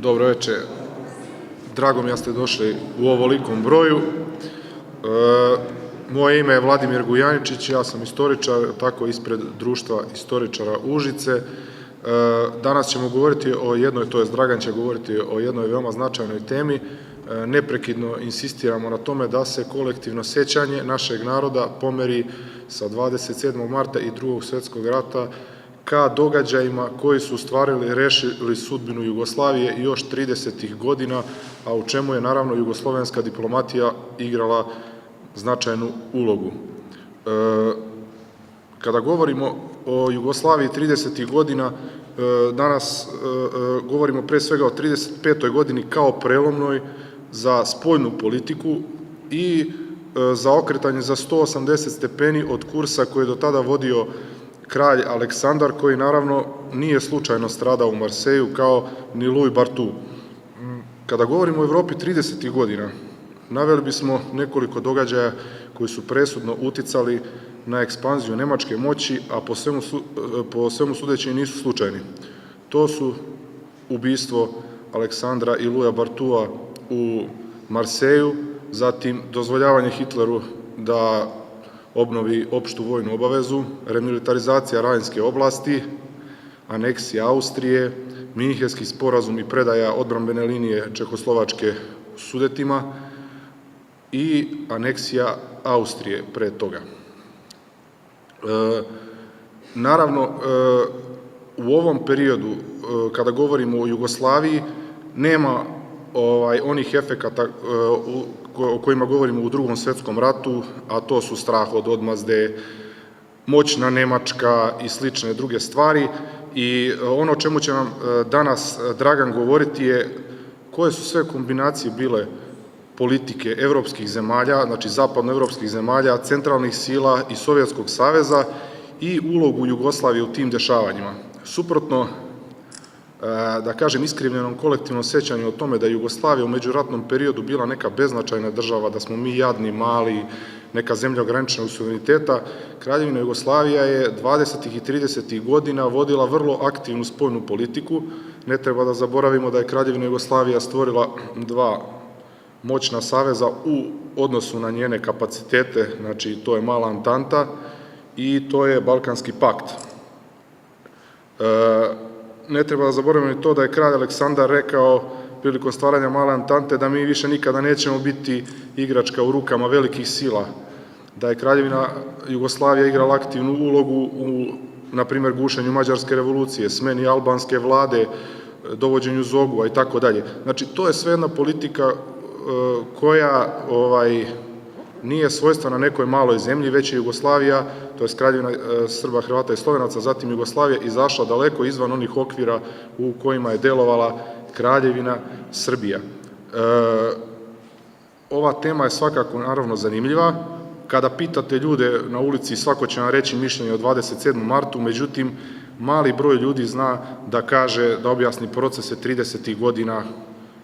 Dobro večer. Drago mi je da ste došli u ovolikom broju. Moje ime je Vladimir Gujaničić, ja sam istoričar, tako ispred Društva istoričara Užice. Danas ćemo govoriti o jednoj, to jest Dragan će govoriti o jednoj veoma značajnoj temi. Neprekidno insistiramo na tome da se kolektivno sećanje našeg naroda pomeri sa 27. marta i Drugog svjetskog rata ka događajima koji su stvarili, rešili sudbinu Jugoslavije još 30. godina, a u čemu je naravno jugoslovenska diplomatija igrala značajnu ulogu. Kada govorimo o Jugoslaviji 30. godina, danas govorimo pre svega o 35. godini kao prelomnoj za spoljnu politiku i za okretanje za 180 stepeni od kursa koji je do tada vodio kralj Aleksandar, koji naravno nije slučajno stradao u Marseju kao ni Louis Barthou. Kada govorimo o Evropi 30. godina, naveli bismo nekoliko događaja koji su presudno uticali na ekspanziju nemačke moći, a po svemu sudeći nisu slučajni. To su ubistvo Aleksandra i Louisa Barthoua u Marseju, zatim dozvoljavanje Hitleru da obnovi opštu vojnu obavezu, remilitarizacija Rajnske oblasti, aneksija Austrije, Minhenski sporazum i predaja odbrambene linije Čehoslovačke Sudetima i aneksija Austrije pre toga. Naravno, u ovom periodu, kada govorimo o Jugoslaviji, nema onih efekata o kojima govorimo u Drugom svjetskom ratu, a to su strah od odmazde, moćna Nemačka i slične druge stvari. I ono o čemu će nam danas Dragan govoriti je koje su sve kombinacije bile politike evropskih zemalja, znači zapadnoevropskih zemalja, centralnih sila i Sovjetskog saveza i ulogu Jugoslavije u tim dešavanjima. Suprotno, da kažem, iskrivljenom kolektivnom sećanju o tome da je Jugoslavija u međuratnom periodu bila neka beznačajna država, da smo mi jadni, mali, neka zemlja ograničenog suvereniteta, Kraljevina Jugoslavija je 20. i 30. godina vodila vrlo aktivnu spoljnu politiku. Ne treba da zaboravimo da je Kraljevina Jugoslavija stvorila dva moćna saveza u odnosu na njene kapacitete, znači to je Mala Antanta i to je Balkanski pakt. Ne treba da zaboravimo i to da je kralj Aleksandar rekao prilikom stvaranja Male Antante da mi više nikada nećemo biti igračka u rukama velikih sila, da je Kraljevina Jugoslavija igrala aktivnu ulogu u, na primjer, gušenju Mađarske revolucije, smeni albanske vlade, dovođenju Zogua i tako dalje. Znači, to je sve jedna politika koja nije svojstvena nekoj maloj zemlji, već je Jugoslavija, to je Kraljevina Srba, Hrvata i Slovenaca, zatim Jugoslavija izašla daleko izvan onih okvira u kojima je delovala Kraljevina Srbija. Ova tema je svakako naravno zanimljiva. Kada pitate ljude na ulici, svako će vam reći mišljenje o 27. martu, međutim, mali broj ljudi zna da kaže, da objasni procese 30. godina,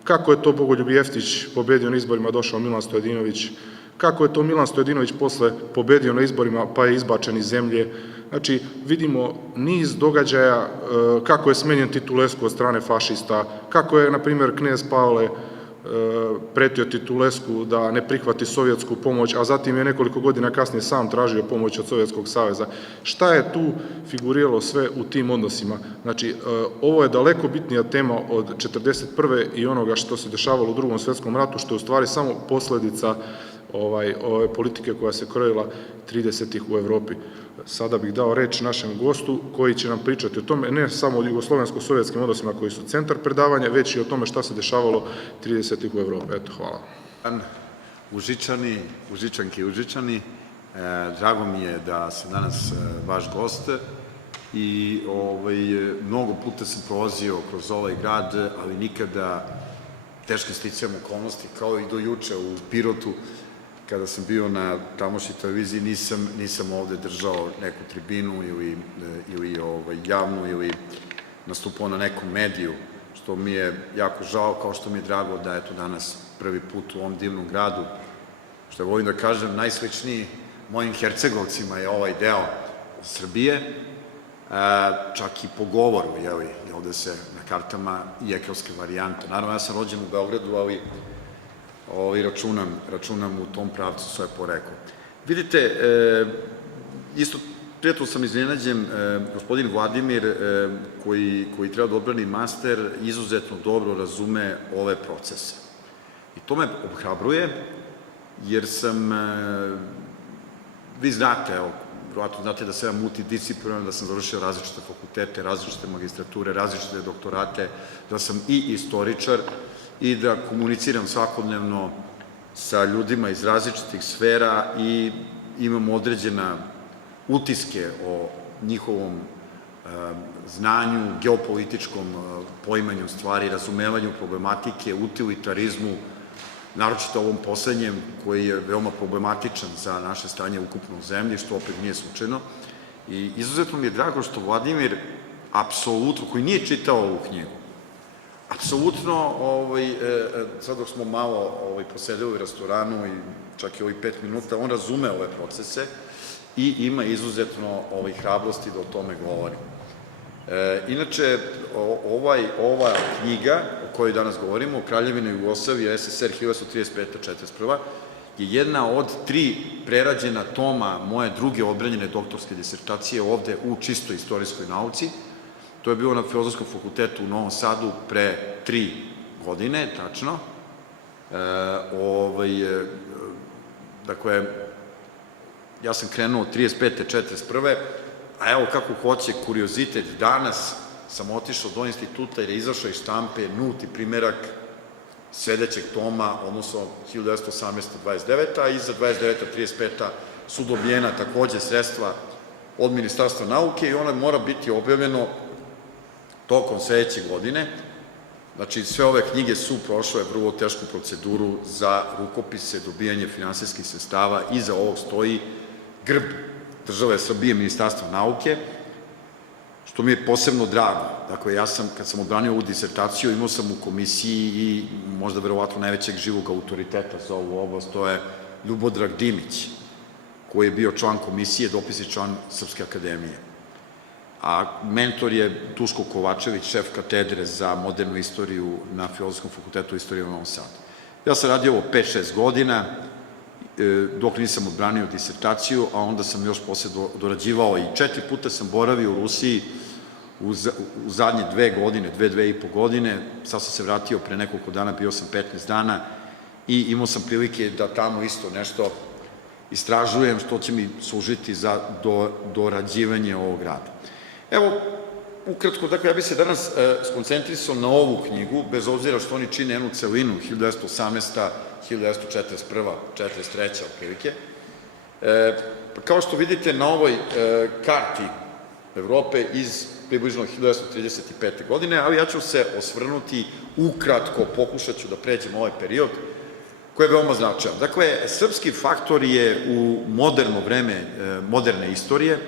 kako je to Bogoljub Jeftić pobedio na izborima, došao Milan Stojadinović, kako je to Milan Stojadinović posle pobedio na izborima pa je izbačen iz zemlje. Znači, vidimo niz događaja kako je smenjen Titulesku od strane fašista, kako je, na primjer, knez Pavle pretio Titulesku da ne prihvati sovjetsku pomoć, a zatim je nekoliko godina kasnije sam tražio pomoć od Sovjetskog saveza. Šta je tu figuriralo sve u tim odnosima? Znači, ovo je daleko bitnija tema od 1941. i onoga što se dešavalo u Drugom svjetskom ratu, što je u stvari samo posledica ove politike koja se krojila 30. u Evropi. Sada bih dao reč našem gostu koji će nam pričati o tome, ne samo o jugoslovensko-sovjetskim odnosima koji su centar predavanja, već i o tome šta se dešavalo 30. u Evropi. Eto, hvala. Užičani, Užičanke i Užičani, drago mi je da sam danas vaš gost i mnogo puta sam prolazio kroz ovaj grad, ali nikada teškim sticajem okolnosti, kao i do juče u Pirotu, kada sam bio na tamošnjoj televiziji, nisam ovde držao neku tribinu ili javnu ili nastupao na nekom mediju, što mi je jako žao, kao što mi je drago da je to danas prvi put u ovom divnom gradu. Što volim da kažem, najsličniji mojim Hercegovcima je ovaj deo Srbije, čak i po govoru, jeli, ovde se na kartama i ekranske varijante. Naravno, ja sam rođen u Beogradu, ali računam u tom pravcu svoje poreklo. Vidite, isto prijatno sam iznenađen, gospodin Vladimir, koji treba da odbrani master, izuzetno dobro razume ove procese. I to me obhrabruje, jer vi znate, evo, vjerojatno znate da sam ja multidisciplinaran, da sam završio različite fakultete, različite magistrature, različite doktorate, da sam i istoričar i da komuniciram svakodnevno sa ljudima iz različitih sfera i imam određena utiske o njihovom znanju, geopolitičkom poimanju stvari, razumevanju problematike, utilitarizmu, naročito ovom poslednjem koji je veoma problematičan za naše stanje ukupno u zemlji, što opet nije slučajno. I izuzetno mi je drago što Vladimir, apsolutno, koji nije čitao ovu knjigu, apsolutno, sad dok smo malo posedili u restoranu i čak i ovih 5 minuta, on razume ove procese i ima izuzetno hrabrosti da o tome govori. Inače, ova knjiga o kojoj danas govorimo, Kraljevina Jugoslavija, SSR 1935-1941, je jedna od 3 prerađena toma moje druge odbranjene doktorske disertacije ovde u čistoj istorijskoj nauci. To je bilo na Filozofskom fakultetu u Novom Sadu pre 3 godine, tačno. Dakle, ja sam krenuo 35. 41. A evo kako hoće kuriozitet, danas sam otišao do instituta jer je izašao iz štampe nuti primerak sledećeg toma, odnosno 1918-29, a iza 29-35 su dobijena takođe sredstva od Ministarstva nauke i ona mora biti objavljeno tokom sledeće godine. Znači, sve ove knjige su prošle vrlo tešku proceduru za rukopise, dobijanje finansijskih sredstava, iza ovog stoji grb države Srbije, Ministarstva nauke, što mi je posebno drago. Dakle, ja sam, kad sam odbranio ovu disertaciju, imao sam u komisiji i možda verovatno najvećeg živog autoriteta za ovu oblast, to je Ljubodrag Dimić, koji je bio član komisije, dopisni član Srpske akademije. A mentor je Duško Kovačević, šef katedre za modernu istoriju na Filozofskom fakultetu istorije u Novom Sadu. Ja sam radio ovo 5-6 godina, dok nisam odbranio disertaciju, a onda sam još posle dorađivao i 4 puta sam boravio u Rusiji u zadnje 2 godine, 2,5 godine, sad sam se vratio pre nekoliko dana, bio sam 15 dana i imao sam prilike da tamo isto nešto istražujem što će mi služiti za dorađivanje ovog rada. Evo, ukratko, dakle, ja bih se danas skoncentrisao na ovu knjigu, bez obzira što oni čine jednu celinu, 1918. 1941. 1943. otprilike. Kao što vidite na ovoj karti Evrope iz približno 1935. godine, ali ja ću se osvrnuti ukratko, pokušat ću da pređem ovaj period koji je veoma značajan. Dakle, srpski faktor je u moderno vreme moderne istorije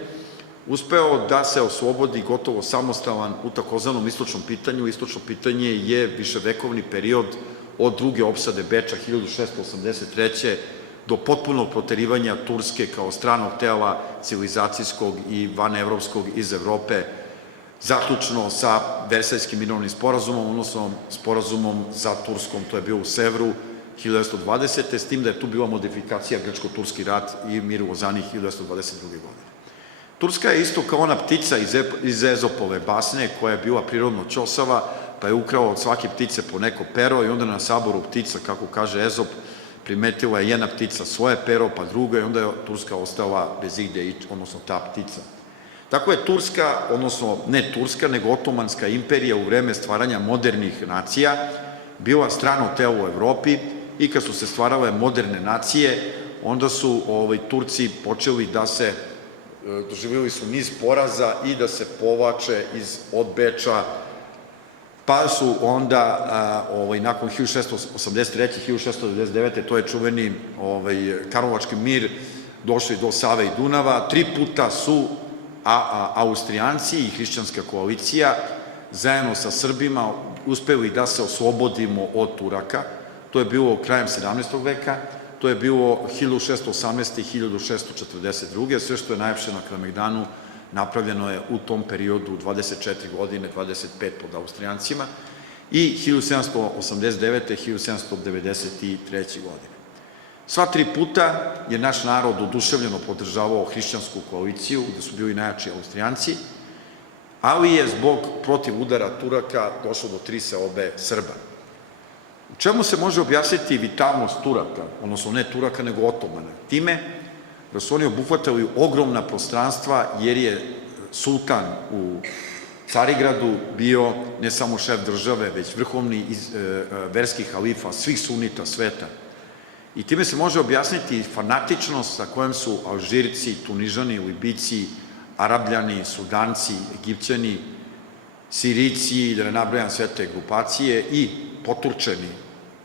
uspeo da se oslobodi gotovo samostalan u takozvanom istočnom pitanju. Istočno pitanje je viševekovni period od druge opsade Beča 1683. do potpunog proterivanja Turske kao stranog tela civilizacijskog i vanevropskog iz Evrope, zaključno sa Versajskim mirovnim sporazumom, odnosno sporazumom za Turskom, to je bio u severu 1920. s tim da je tu bila modifikacija Grčko-Turski rat i mir u Lozani 1922. godine. Turska je isto kao ona ptica iz Ezopove basne koja je bila prirodno ćosava, pa je ukrao od svake ptice po neko pero i onda na saboru ptica, kako kaže Ezop, primetila je jedna ptica svoje pero, pa druga i onda je Turska ostala bez igde, odnosno ta ptica. Tako je Turska, odnosno ne Turska, nego Otomanska imperija u vreme stvaranja modernih nacija bila strano telo u Evropi i kad su se stvarale moderne nacije, onda su Turci počeli da se, doživjeli su niz poraza i da se povlače od Beča, pa su onda, nakon 1683. 1699. to je čuveni Karlovački mir, došli do Save i Dunava. 3 puta su Austrijanci i hrišćanska koalicija zajedno sa Srbima uspeli da se oslobodimo od Turaka. To je bilo krajem 17. veka, to je bilo 1618. i 1642. Sve što je najlepše na Kalemegdanu napravljeno je u tom periodu 24 godine, 25 pod Austrijancima i 1789. 1793. godine. Sva tri puta je naš narod oduševljeno podržavao hrišćansku koaliciju, gde su bili najjači Austrijanci, ali je zbog protiv udara Turaka došlo do 3 seobe Srba. U čemu se može objasniti vitalnost Turaka, odnosno ne Turaka, nego Otomana? Time da su oni obuhvatali ogromna prostranstva, jer je sultan u Carigradu bio ne samo šef države, već vrhovni verski halifa svih sunita sveta. I time se može objasniti fanatičnost sa kojom su Alžirci, Tunižani, Libijci, Arabljani, Sudanci, Egipćani, Sirijci, da ne nabrajam sve te grupacije, i poturčeni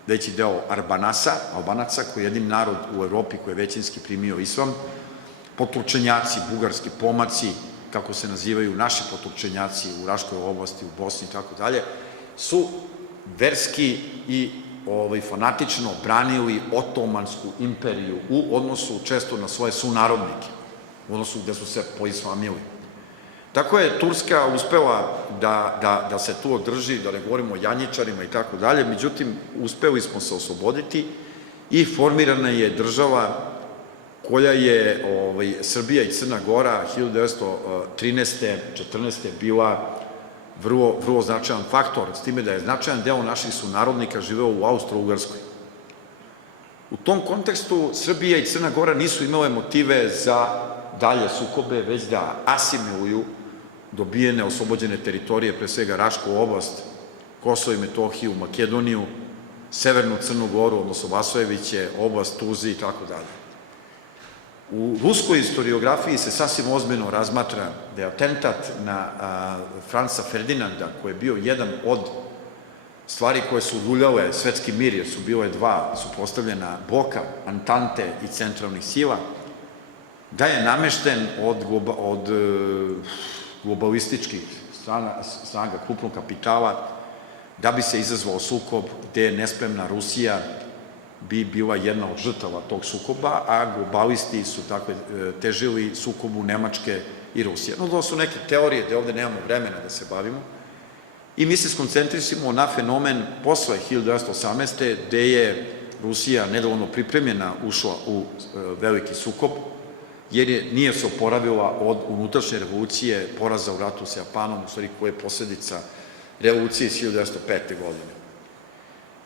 veći deo Albanaca, koji je jedin narod u Evropi koji je većinski primio islam, poturčenjaci, bugarski pomaci, kako se nazivaju naši poturčenjaci u Raškoj oblasti, u Bosni i tako dalje, su verski i fanatično branili Otomansku imperiju u odnosu često na svoje sunarodnike, u odnosu gde su se poislamili. Tako je Turska uspela da se tu održi, da ne govorimo o janjičarima i tako dalje, međutim, uspeli smo se osloboditi i formirana je država koja je Srbija i Crna Gora 1913. 14. bila vrlo značajan faktor, s time da je značajan deo naših sunarodnika živeo u Austro-Ugarskoj. U tom kontekstu Srbija i Crna Gora nisu imale motive za dalje sukobe, već da asimiluju dobijene oslobođene teritorije, pre svega Rašku oblast, Kosovo i Metohiju, Makedoniju, Severnu Crnu Goru, odnosno Vasojeviće, oblast Tuzi i tako dalje. U ruskoj historiografiji se sasvim ozbiljno razmatra da je atentat na Franca Ferdinanda, koji je bio jedan od stvari koje su uduljale svetski mir, jer su bile dva suprotstavljena bloka, Antante i centralnih sila, da je namešten od globalističkih snaga krupnog kapitala da bi se izazvao sukob gde nespremna Rusija bi bila jedna od žrtava tog sukoba, a globalisti su takve težili sukobu Nemačke i Rusije. No, to su neke teorije gde ovde nemamo vremena da se bavimo i mi se skoncentrisimo na fenomen posle 1918. gde je Rusija nedovoljno pripremljena ušla u veliki sukob, jer nije se oporavila od unutrašnje revolucije, poraza u ratu sa Japanom, u stvari koja je posledica revolucije iz 1905. godine.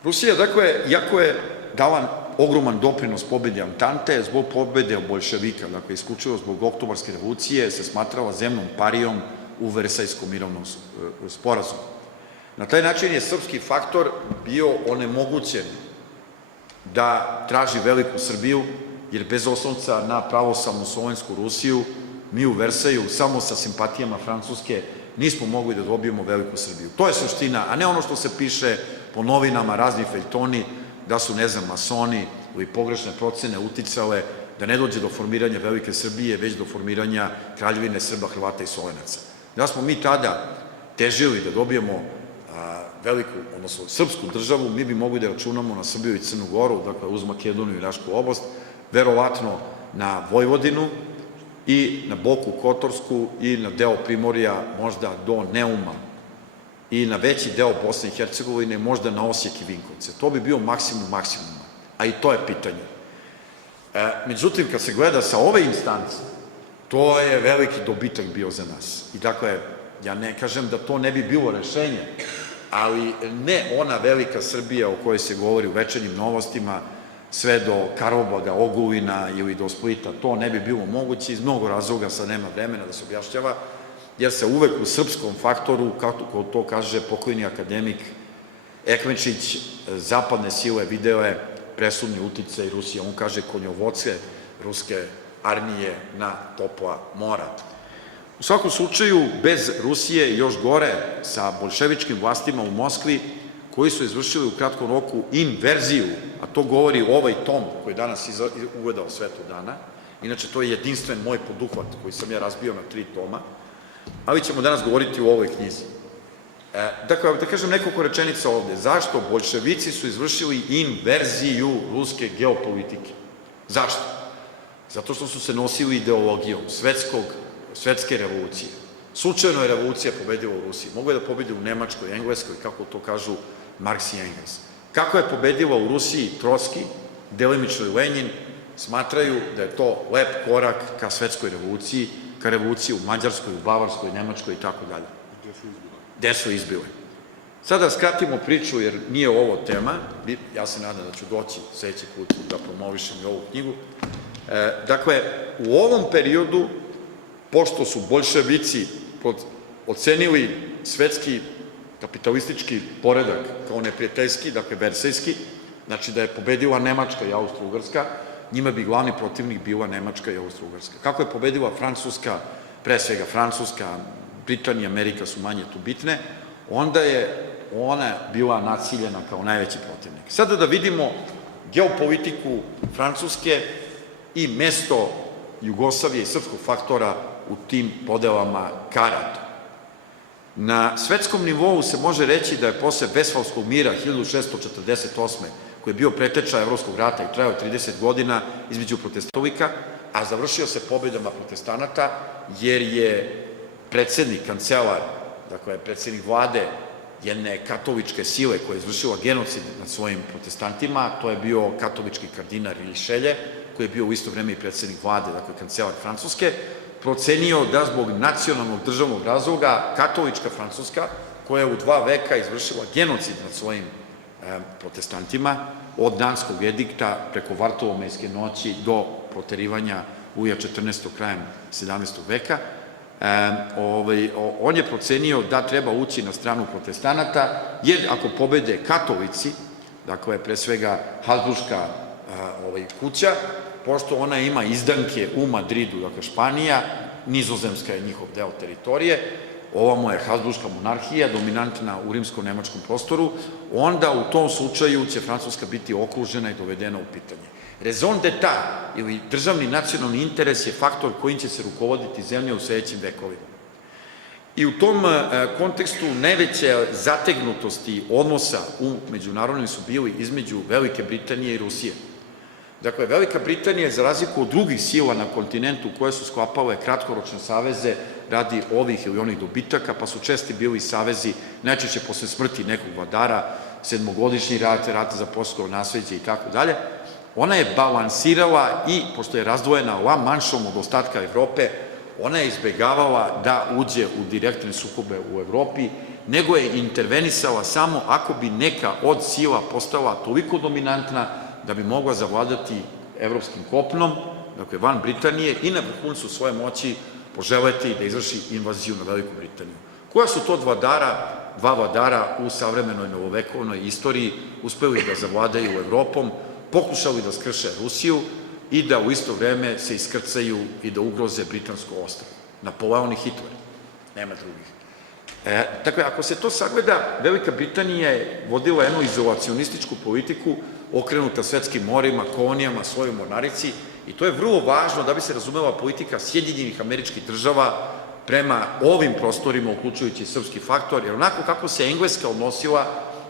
Rusija, dakle, iako je dala ogroman doprinos pobedi Antante, zbog pobede bolševika, dakle, isključivo zbog oktobarske revolucije, se smatrala zemnom parijom u Versajskom mirovnom sporazumu. Na taj način je srpski faktor bio onemogućen da traži veliku Srbiju, jer bez oslonca na pravoslavnu slovensku Rusiju, mi u Versaju samo sa simpatijama Francuske nismo mogli da dobijemo veliku Srbiju. To je suština, a ne ono što se piše po novinama, razni feljtoni, da su, ne znam, masoni ili pogrešne procene uticale da ne dođe do formiranja velike Srbije, već do formiranja Kraljevine Srba, Hrvata i Slovenaca. Da smo mi tada težili da dobijemo veliku, odnosno srpsku državu, mi bi mogli da računamo na Srbiju i Crnu Goru, dakle uz Makedoniju i Rašku oblast, verovatno na Vojvodinu i na Boku Kotorsku i na deo Primorja, možda do Neuma, i na veći deo Bosne i Hercegovine, možda na Osijek i Vinkovce. To bi bio maksimum maksimuma, a i to je pitanje. Međutim, kad se gleda sa ove instance, to je veliki dobitak bio za nas. I dakle, ja ne kažem da to ne bi bilo rešenje, ali ne ona velika Srbija o kojoj se govori u večernjim novostima, sve do Karlobaga, Ogulina ili do Splita, to ne bi bilo moguće iz mnogo razloga, sad nema vremena da se objašnjava, jer se uvek u srpskom faktoru, kako to kaže pokojni akademik Ekmečić, zapadne sile videle presudni uticaj Rusije. On kaže konjovodce ruske armije na topla mora. U svakom slučaju, bez Rusije i još gore sa bolševičkim vlastima u Moskvi, koji su izvršili u kratkom roku inverziju, a to govori ovaj tom koji je danas ugledao svetu dana. Inače, to je jedinstven moj poduhvat koji sam ja razbio na 3 toma, ali ćemo danas govoriti o ovoj knjizi. Dakle, da kažem nekoliko rečenica ovde. Zašto? Bolševici su izvršili inverziju ruske geopolitike. Zašto? Zato što su se nosili ideologijom svetskog svetske revolucije. Slučajno je revolucija pobedila u Rusiji. Mogla je da pobedi u Nemačkoj, Engleskoj, kako to kažu Marks i Engels. Kako je pobedila u Rusiji Trotski, delimično i Lenin, smatraju da je to lep korak ka svetskoj revoluciji, ka revoluciji u Mađarskoj, u Bavarskoj, Nemačkoj i tako dalje. Gde su izbile? Sada skratimo priču, jer nije ovo tema. Ja se nadam da ću doći sledeći put da promovišem i ovu knjigu. Dakle, u ovom periodu, pošto su boljševici ocenili svetski kapitalistički poredak kao neprijateljski, dakle versajski, znači da je pobedila Nemačka i Austro-Ugarska, njima bi glavni protivnik bila Nemačka i Austro-Ugarska. Kako je pobedila Francuska, pre svega Francuska, Britanija, Amerika su manje tu bitne, onda je ona bila naciljena kao najveći protivnik. Sada da vidimo geopolitiku Francuske i mesto Jugoslavije i srpskog faktora u tim podelama karata. Na svetskom nivou se može reći da je posle Vestfalskog mira 1648. koji je bio preteča Evropskog rata i trajao 30 godina između protestantolika, a završio se pobedama protestanata, jer je predsednik, kancelar, dakle predsednik vlade jedne katoličke sile koja je izvršila genocid nad svojim protestantima, to je bio katolički kardinal Rišelje, koji je bio u isto vreme i predsednik vlade, dakle kancelar Francuske, procenio da zbog nacionalnog državnog razloga katolička Francuska, koja je u 2 veka izvršila genocid nad svojim protestantima, od Nanskog edikta preko Vartolomejske noći do proterivanja Luja XIV. Krajem 17. veka, on je procenio da treba ući na stranu protestanata, jer ako pobede katolici, dakle pre svega Habsburška kuća, pošto ona ima izdanke u Madridu, dakle Španija, Nizozemska je njihov deo teritorije, ovamo je Habsburška monarhija, dominantna u rimsko-nemačkom prostoru, onda u tom slučaju će Francuska biti okružena i dovedena u pitanje. Raison d'etat ili državni nacionalni interes je faktor kojim će se rukovoditi zemlja u sledećim vekovima. I u tom kontekstu najveće zategnutosti odnosa u međunarodnim su bili između Velike Britanije i Rusije. Dakle, Velika Britanija je za razliku od drugih sila na kontinentu koje su sklapale kratkoročne saveze radi ovih ili onih dobitaka, pa su česti bili savezi, najčešće posle smrti nekog vladara, 7-godišnji rat, rat za polsko nasleđe i tako dalje. Ona je balansirala i, pošto je razdvojena La Manšom od ostatka Evrope, ona je izbegavala da uđe u direktne sukobe u Evropi, nego je intervenisala samo ako bi neka od sila postala toliko dominantna da bi mogla zavladati evropskim kopnom, dakle van Britanije, i na vrhuncu svoje moći poželeti da izvrši invaziju na Veliku Britaniju. Koja su to dva vladara u savremenoj novovekovnoj istoriji uspeli da zavladaju Evropom, pokušali da skrše Rusiju i da u isto vreme se iskrcaju i da ugroze britansko ostrvo? Napoleon i Hitler. Nema drugih. Dakle, ako se to sagleda, Velika Britanija je vodila jednu izolacionističku politiku okrenuta svetskim morima, kolonijama, svojoj mornarici, i to je vrlo važno da bi se razumela politika Sjedinjenih Američkih Država prema ovim prostorima, uključujući srpski faktor, jer onako kako se Engleska odnosila,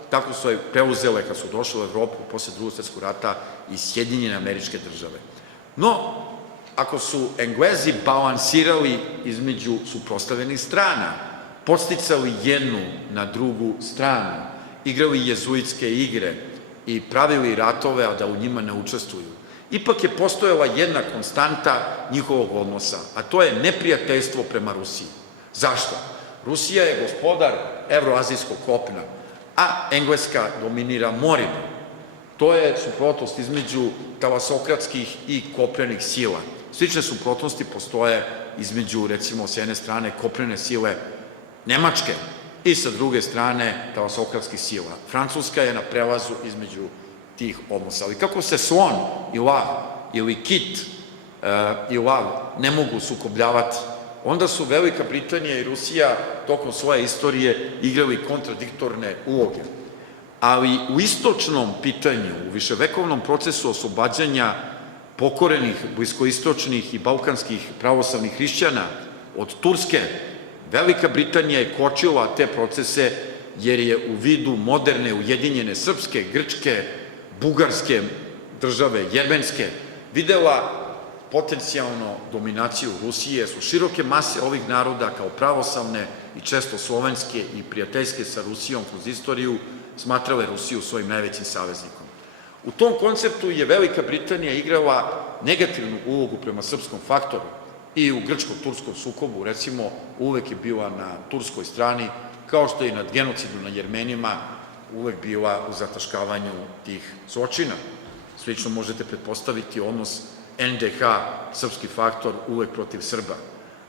tako su je preuzele kad su došle u Evropu posle Drugog svjetskog rata i Sjedinjene Američke Države. No, ako su Englezi balansirali između suprotstavljenih strana, podsticali jednu na drugu stranu, igrali jezuitske igre i pravili ratove, a da u njima ne učestvuju, ipak je postojala jedna konstanta njihovog odnosa, a to je neprijateljstvo prema Rusiji. Zašto? Rusija je gospodar evroazijskog kopna, a Engleska dominira morima. To je suprotnost između talasokratskih i kopnenih sila. Slične suprotnosti postoje između, recimo, s jedne strane kopnene sile Nemačke i sa druge strane talasokratskih sila. Francuska je na prelazu između tih odnosa. Ali kako se slon i lav ili kit i lav ne mogu sukobljavati, onda su Velika Britanija i Rusija tokom svoje istorije igrali kontradiktorne uloge. Ali u istočnom pitanju, u viševekovnom procesu oslobađanja pokorenih bliskoistočnih i balkanskih pravoslavnih hrišćana od Turske, Velika Britanija je kočila te procese jer je u vidu moderne ujedinjene srpske, grčke, bugarske države, jermenske, videla potencijalno dominaciju Rusije su široke mase ovih naroda kao pravoslavne i često slovenske i prijateljske sa Rusijom kroz istoriju smatrale Rusiju svojim najvećim saveznikom. U tom konceptu je Velika Britanija igrala negativnu ulogu prema srpskom faktoru i u grčko-turskom sukobu, recimo, uvek je bila na turskoj strani, kao što je i nad genocidu nad Jermenima uvek bila u zataškavanju tih zločina. Slično možete pretpostaviti odnos NDH, srpski faktor, uvek protiv Srba.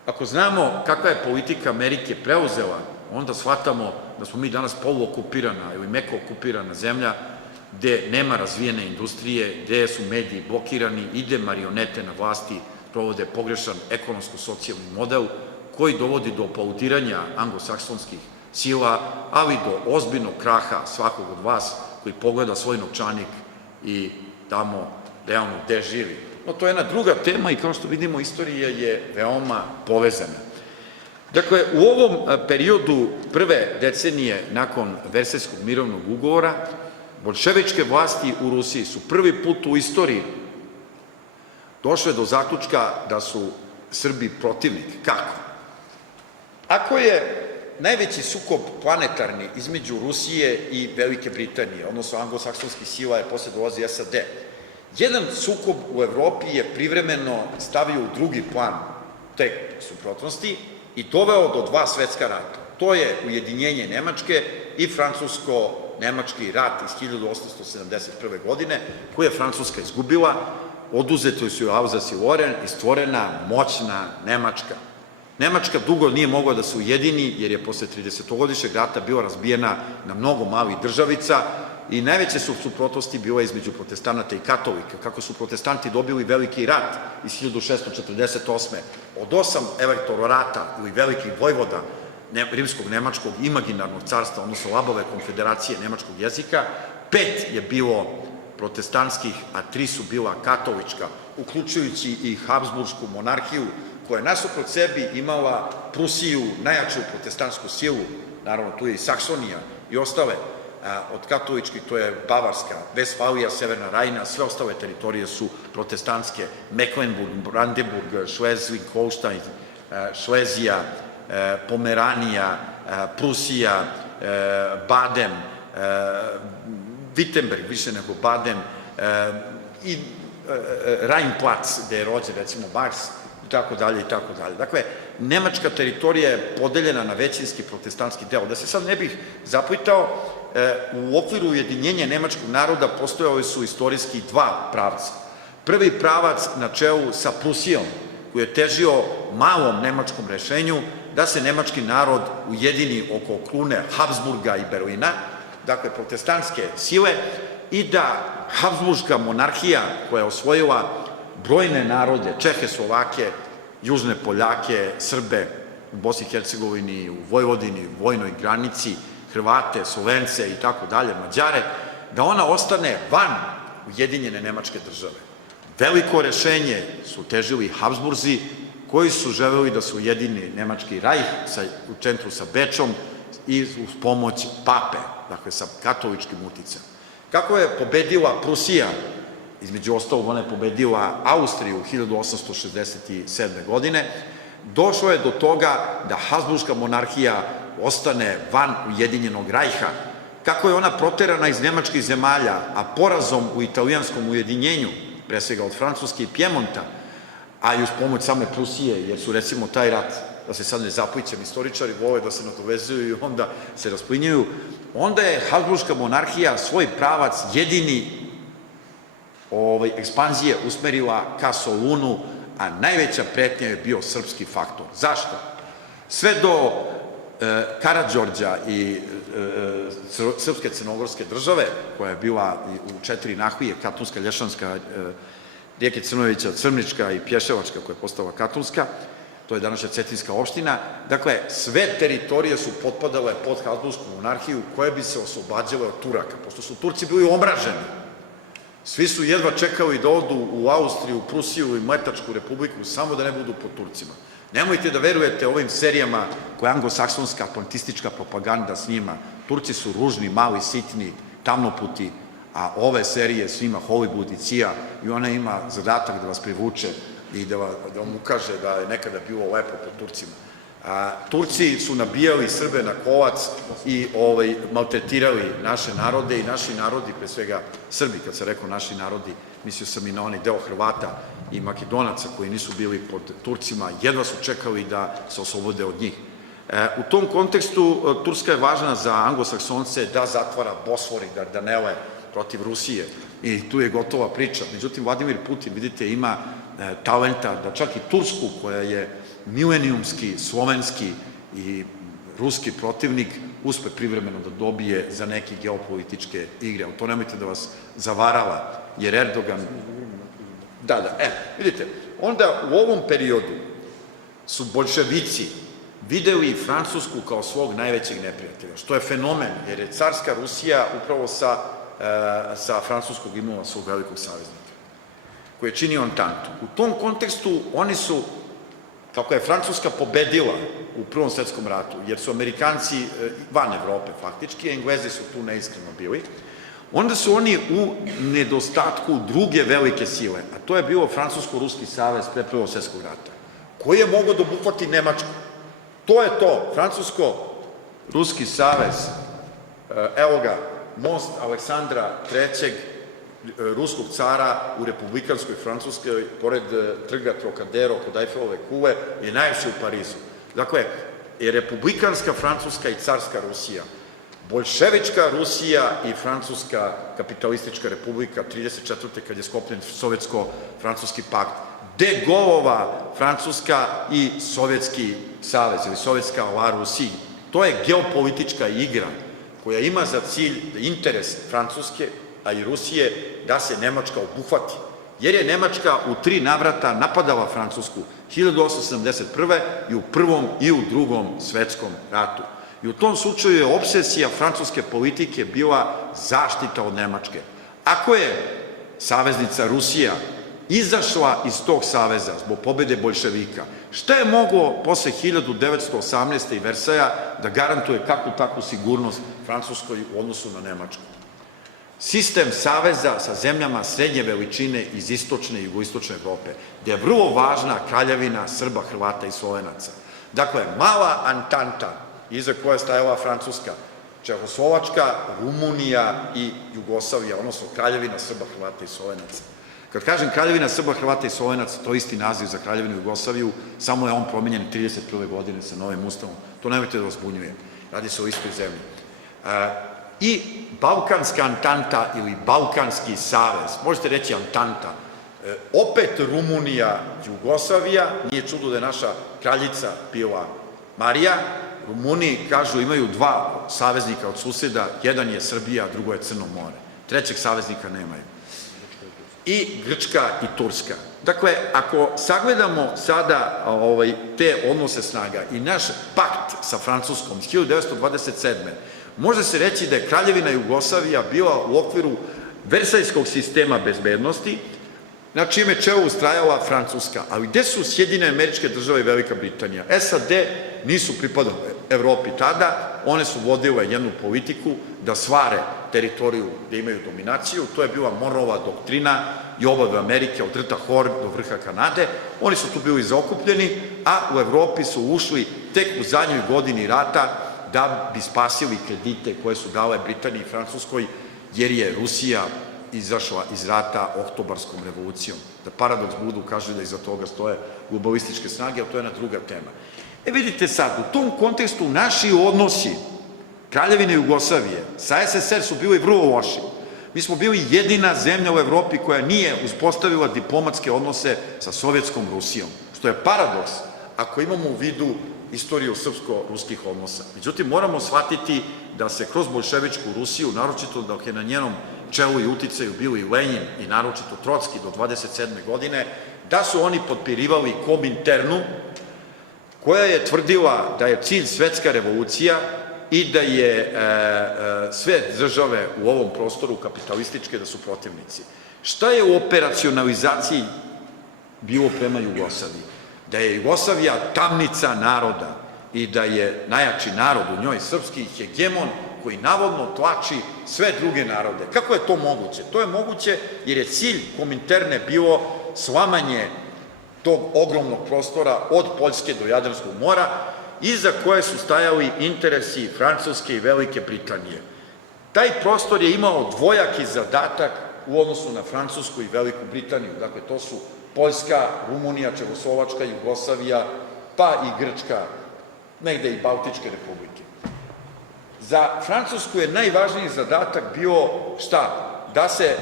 Ako znamo kakva je politika Amerike preuzela, onda shvatamo da smo mi danas poluokupirana ili meko okupirana zemlja, gde nema razvijene industrije, gde su mediji blokirani i gde marionete na vlasti provode pogrešan ekonomsko-socijalni model koji dovodi do aplaudiranja anglosaksonskih sila, ali do ozbiljnog kraha svakog od vas koji pogleda svoj novčanik i tamo realno gde živi. No, to je jedna druga tema i kao što vidimo, istorija je veoma povezana. Dakle, u ovom periodu prve decenije nakon Versajskog mirovnog ugovora, boljševičke vlasti u Rusiji su prvi put u istoriji došle do zaključka da su Srbi protivnik. Kako? Ako je najveći sukob planetarni između Rusije i Velike Britanije, odnosno anglosaksonskih sila, je posle dolazi SAD, jedan sukob u Evropi je privremeno stavio u drugi plan te suprotnosti i doveo do dva svetska rata. To je ujedinjenje Nemačke i francusko-nemački rat iz 1871. godine, koji je Francuska izgubila, oduzeto su joj Alzas i Loren i stvorena moćna Nemačka. Nemačka dugo nije mogla da se ujedini, jer je posle 30-godišnjeg rata bila razbijena na mnogo malih državica i najveće su suprotnosti bile između protestanata i katolika. Kako su protestanti dobili veliki rat iz 1648. od 8 elektorata ili velikih vojvoda rimskog nemačkog imaginarnog carstva, odnosno labave konfederacije nemačkog jezika, 5 je bilo protestantskih, a 3 su bila katolička, uključujući i Habsburgsku monarhiju, koja je nasuprot sebi imala Prusiju, najjaču protestantsku silu, naravno tu je i Saksonija i ostale, od katoličkih to je Bavarska, Vestfalija, Severna Rajna, sve ostale teritorije su protestantske, Mecklenburg, Brandenburg, Schleswig-Holstein, Šlezija, Pomeranija, Prusija, Baden, Wittenberg, više nego Baden, i Rheinplatz, gde je rođen, recimo, Marx, i tako dalje, i tako dalje. Dakle, nemačka teritorija je podeljena na većinski protestantski deo. Da se sad ne bih zaplitao, u okviru ujedinjenja nemačkog naroda postojali su istorijski dva pravca. Prvi pravac na čelu sa Prusijom, koji je težio malom nemačkom rešenju da se nemački narod ujedini oko krune Habsburga i Berlina, dakle protestantske sile, i da Habsburgska monarhija, koja je osvojila brojne narode, Čehe, Slovake, Južne Poljake, Srbe u Bosni i Hercegovini, u Vojvodini, u vojnoj granici, Hrvate, Slovence i tako dalje, Mađare, da ona ostane van ujedinjene nemačke države. Veliko rešenje su težili Habsburzi, koji su želeli da se ujedini nemački rajh u centru sa Bečom i uz pomoć pape, dakle sa katoličkim uticajem. Kako je pobedila Prusija, između ostalog ona je pobedila Austriju 1867. godine, došlo je do toga da Habsburgska monarhija ostane van ujedinjenog rajha. Kako je ona proterana iz nemačkih zemalja, a porazom u italijanskom ujedinjenju, pre svega od Francuske i Pjemonta, a i uz pomoć same Prusije, jer su recimo taj rat, da se sad ne zaplićem, istoričari vole da se nadovezuju i onda se rasplinjuju, onda je Habsburgska monarhija svoj pravac jedini ekspanzije usmerila ka Solunu, a najveća pretnja je bio srpski faktor. Zašto? Sve do Karađorđa i Srpske crnogorske države, koja je bila u 4 nahvije, Katunska, Lješanska, Rijeke Crnojevića, Crnička i Pješevačka, koja je postala Katunska, to je današnja Cetinjska opština. Dakle, sve teritorije su potpadale pod Habsburgsku monarhiju, koje bi se oslobađale od Turaka, pošto su Turci bili omraženi. Svi su jedva čekali da odu u Austriju, Prusiju i Mletačku republiku, samo da ne budu pod Turcima. Nemojte da verujete ovim serijama koje anglosaksonska atlantistička propaganda snima. Turci su ružni, mali, sitni, tamnoputi, a ove serije svima Hollywood i CIA, i ona ima zadatak da vas privuče, i da vam ukaže da je nekada bilo lepo pod Turcima. Turci su nabijali Srbe na kolac i maltretirali naše narode i naši narodi, pre svega Srbi, kad sam rekao naši narodi, mislio sam i na onaj deo Hrvata i Makedonaca koji nisu bili pod Turcima, jedva su čekali da se oslobode od njih. U tom kontekstu Turska je važna za anglosaksonce da zatvara Bosfor i Dardanele protiv Rusije i tu je gotova priča. Međutim, Vladimir Putin, vidite, ima talenta da čak i Tursku, koja je milenijumski, slovenski i ruski protivnik, uspe privremeno da dobije za neke geopolitičke igre. Ali to nemojte da vas zavarava, jer Erdogan... Vidite, onda u ovom periodu su boljševici videli Francusku kao svog najvećeg neprijatelja, što je fenomen, jer je carska Rusija upravo sa Francuskog imala svog velikog saveznika, koji je činio Antantu. U tom kontekstu oni su, kako je Francuska pobedila u Prvom svetskom ratu, jer su Amerikanci van Evrope faktički, a Englezi su tu neiskreno bili, onda su oni u nedostatku druge velike sile, a to je bio Francusko-Ruski savez pre Prvog svjetskog rata, koji je mogao da obuhvati Nemačku. To je to, Francusko-Ruski savez, evo ga, most Aleksandra III, ruskog cara u republikanskoj Francuskoj, pored trga Trocadero, kod Eiffelove kule, je najviše u Parizu. Dakle, je republikanska Francuska i carska Rusija, boljševička Rusija i Francuska kapitalistička republika 1934. kad je sklopljen Sovjetsko-francuski pakt, de Gaulleova Francuska i Sovjetski savez ili Sovjetska la Rusija. To je geopolitička igra koja ima za cilj interes Francuske, a i Rusije, da se Nemačka obuhvati. Jer je Nemačka u 3 navrata napadala Francusku 1871. i u Prvom i u Drugom svetskom ratu. I u tom slučaju je obsesija francuske politike bila zaštita od Nemačke. Ako je saveznica Rusija izašla iz tog saveza zbog pobede boljševika, šta je moglo posle 1918. i Versaja da garantuje kakvu takvu sigurnost Francuskoj u odnosu na Nemačku? Sistem saveza sa zemljama srednje veličine iz istočne i jugoistočne Evrope, gde je vrlo važna kraljevina Srba, Hrvata i Slovenaca. Dakle, mala Antanta, iza koje je stajala Francuska, Čehoslovačka, Rumunija i Jugoslavija, odnosno kraljevina Srba, Hrvata i Slovenaca. Kad kažem kraljevina Srba, Hrvata i Slovenaca, to je isti naziv za kraljevinu Jugoslaviju, samo je on promenjen 1931. godine sa novim ustavom. To nemojte da vas bunjuje, radi se o istoj zemlji. I Balkanska Antanta ili Balkanski savez, možete reći Antanta, opet Rumunija, Jugoslavija, nije čudo da je naša kraljica bila Marija. Rumuni, kažu, imaju 2 saveznika od suseda, jedan je Srbija, drugo je Crno more. Trećeg saveznika nemaju. I Grčka i Turska. Dakle, ako sagledamo sada te odnose snaga i naš pakt sa Francuskom iz 1927. može se reći da je kraljevina Jugoslavija bila u okviru Versajskog sistema bezbednosti, na čime čelu ustrajala Francuska. Ali gde su Sjedinjene Američke Države i Velika Britanija? SAD nisu pripadale Evropi tada, one su vodile jednu politiku da svare teritoriju gde imaju dominaciju, to je bila Monroeva doktrina i obave Amerike od rta Horn do vrha Kanade, oni su tu bili zaokupljeni, a u Evropi su ušli tek u zadnjoj godini rata da bi spasili kredite koje su dale Britaniji i Francuskoj, jer je Rusija izašla iz rata oktobarskom revolucijom. Da paradoks budu, kažu da iza toga stoje globalističke snage, ali to je jedna druga tema. Vidite sad, u tom kontekstu naši odnosi Kraljevine Jugoslavije sa SSR su bili vrlo loši. Mi smo bili jedina zemlja u Evropi koja nije uspostavila diplomatske odnose sa Sovjetskom Rusijom, što je paradoks ako imamo u vidu istoriju srpsko-ruskih odnosa. Međutim, moramo shvatiti da se kroz boljševičku Rusiju, naročito dok je na njenom čelu i uticaju bili Lenjin i naročito Trotski do 1927. godine, da su oni potpirivali Kominternu, koja je tvrdila da je cilj svetska revolucija i da je sve države u ovom prostoru kapitalističke, da su protivnici. Šta je u operacionalizaciji bilo prema Jugoslaviji? Da je Jugoslavija tamnica naroda i da je najjači narod u njoj, srpski hegemon, koji navodno tlači sve druge narode. Kako je to moguće? To je moguće jer je cilj Kominterne bilo slamanje tog ogromnog prostora od Poljske do Jadranskog mora, iza koje su stajali interesi Francuske i Velike Britanije. Taj prostor je imao dvojaki zadatak u odnosu na Francusku i Veliku Britaniju. Dakle, to su Poljska, Rumunija, Čehoslovačka, Jugoslavija, pa i Grčka, negde i Baltičke republike. Za Francusku je najvažniji zadatak bio šta? Da se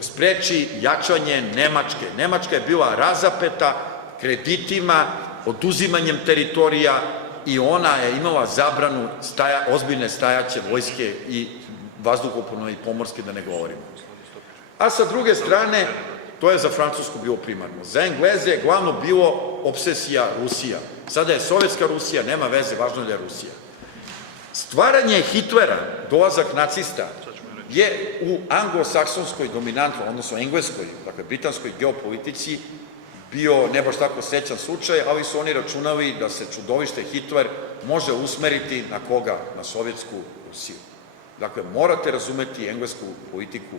spreči jačanje Nemačke. Nemačka je bila razapeta kreditima, oduzimanjem teritorija i ona je imala zabranu ozbiljne stajaće vojske i vazduhoplovne i pomorske, da ne govorimo. A sa druge strane, to je za Francusku bilo primarno. Za Engleze je glavno bilo obsesija Rusija. Sada je sovjetska Rusija, nema veze, važno je da je Rusija. Stvaranje Hitlera, dolazak nacista, je u anglosaksonskoj dominantnoj, odnosno engleskoj, dakle britanskoj geopolitici, bio ne baš tako srećan slučaj, ali su oni računali da se čudovište Hitler može usmeriti na koga? Na sovjetsku Rusiju. Dakle, morate razumeti englesku politiku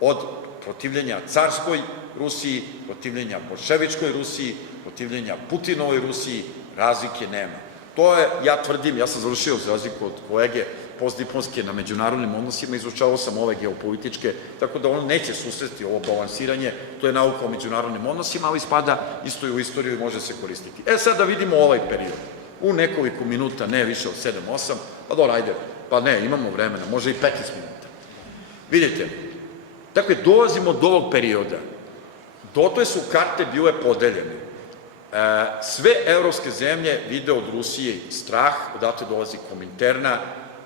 od protivljenja carskoj Rusiji, protivljenja bolševičkoj Rusiji, protivljenja Putinovoj Rusiji, razlike nema. To je, ja tvrdim, ja sam završio za razliku od kolege postdiplomske na međunarodnim odnosima, izučavao sam ove geopolitičke, tako da on neće susresti ovo balansiranje, to je nauka o međunarodnim odnosima, ali spada isto i u istoriju i može se koristiti. Sad da vidimo ovaj period. U nekoliko minuta, ne više od 7-8, pa dobro, ajde, pa ne, imamo vremena, može i 15 minuta. Vidite, dakle, dolazimo do ovog perioda. Dotle su karte bile podeljene. Sve evropske zemlje vide od Rusije strah, odatle dolazi Kominterna,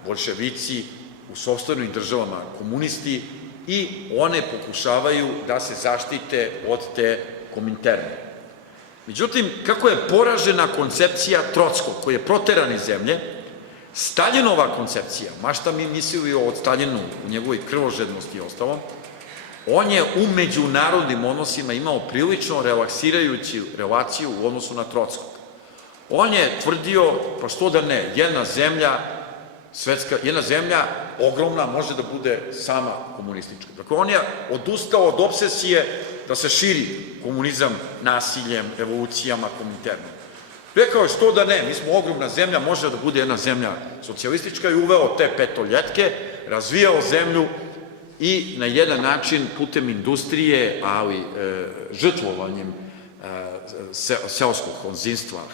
bolševici, u sopstvenim državama komunisti i one pokušavaju da se zaštite od te Kominterne. Međutim, kako je poražena koncepcija Trockog, koji je proteran iz zemlje, Staljinova koncepcija, ma šta mi mislili o Staljinu, u njegovoj krvožednosti i ostalom, on je u međunarodnim odnosima imao prilično relaksirajuću relaciju u odnosu na Trockog. On je tvrdio, pa što da ne, jedna zemlja ogromna može da bude sama komunistička. Dakle, on je odustao od obsesije da se širi komunizam nasiljem, revolucijama, kominternom. Rekao je što da ne, mi smo ogromna zemlja, može da bude jedna zemlja socijalistička i uveo te petoljetke, razvijao zemlju i na jedan način putem industrije, ali žrtvovanjem seoskog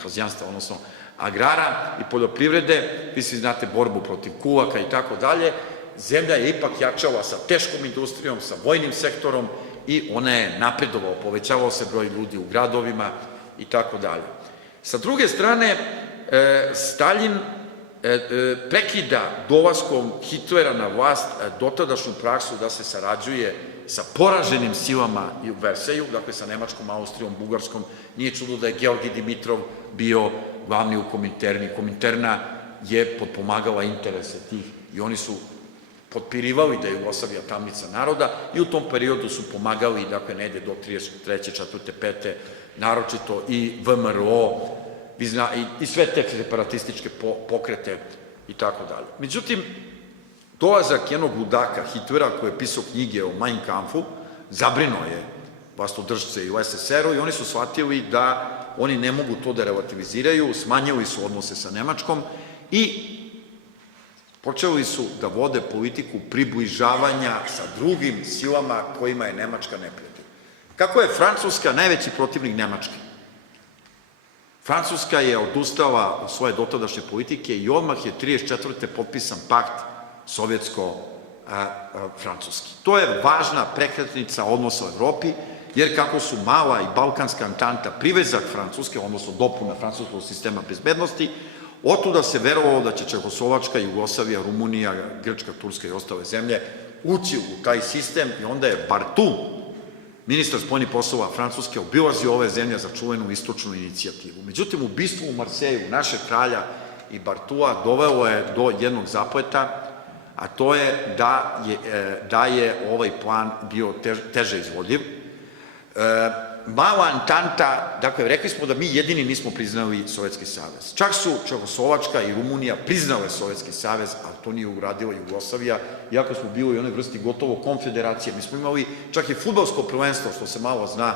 hozjanstva, odnosno agrara i poljoprivrede, vi svi znate borbu protiv kuvaka i tako dalje, zemlja je ipak jačala sa teškom industrijom, sa vojnim sektorom i ona je napredovala, povećavao se broj ljudi u gradovima i tako dalje. Sa druge strane, Staljin prekida dolaskom Hitlera na vlast dotadašnju praksu da se sarađuje sa poraženim silama i u Versailles, dakle sa Nemačkom, Austrijom, Bugarskom. Nije čudo da je Georgij Dimitrov bio glavni u Kominterni. Kominterna je potpomagala interese tih i oni su potpirivali da je Jugoslavija tamnica naroda i u tom periodu su pomagali, dakle, negde do 33. 4. 5. naročito i VMRO i sve te separatističke pokrete i tako dalje. Međutim, dolazak jednog ludaka Hitlera koji je pisao knjige o Mein Kampfu zabrinuo je vlastodržce i u SSR-u i oni su shvatili da oni ne mogu to da relativiziraju, smanjili su odnose sa Nemačkom i počeli su da vode politiku približavanja sa drugim silama kojima je Nemačka neprijatelj. Kako je Francuska najveći protivnik Nemačke? Francuska je odustala od svoje dotadašnje politike i odmah je 1934. potpisan pakt sovjetsko-francuski. To je važna prekretnica odnosa u Evropi, jer kako su mala i balkanska antanta privezak Francuske, odnosno dopuna francuskog sistema bezbednosti, otuda se verovalo da će Čehoslovačka, Jugoslavija, Rumunija, Grčka, Turska i ostale zemlje ući u taj sistem i onda je Bartu, ministar spoljnih poslova Francuske, obilazio ove zemlje za čuvenu istočnu inicijativu. Međutim, ubistvo u Marseju našeg kralja i Bartua dovelo je do jednog zapleta, a to je da je ovaj plan bio teže izvodljiv. Mala antanta, dakle, rekli smo da mi jedini nismo priznali Sovjetski savez. Čak su Čehoslovačka i Rumunija priznale Sovjetski savez, ali to nije uradila Jugoslavija, iako smo bili u onoj vrsti gotovo konfederacije. Mi smo imali čak i fudbalsko prvenstvo, što se malo zna,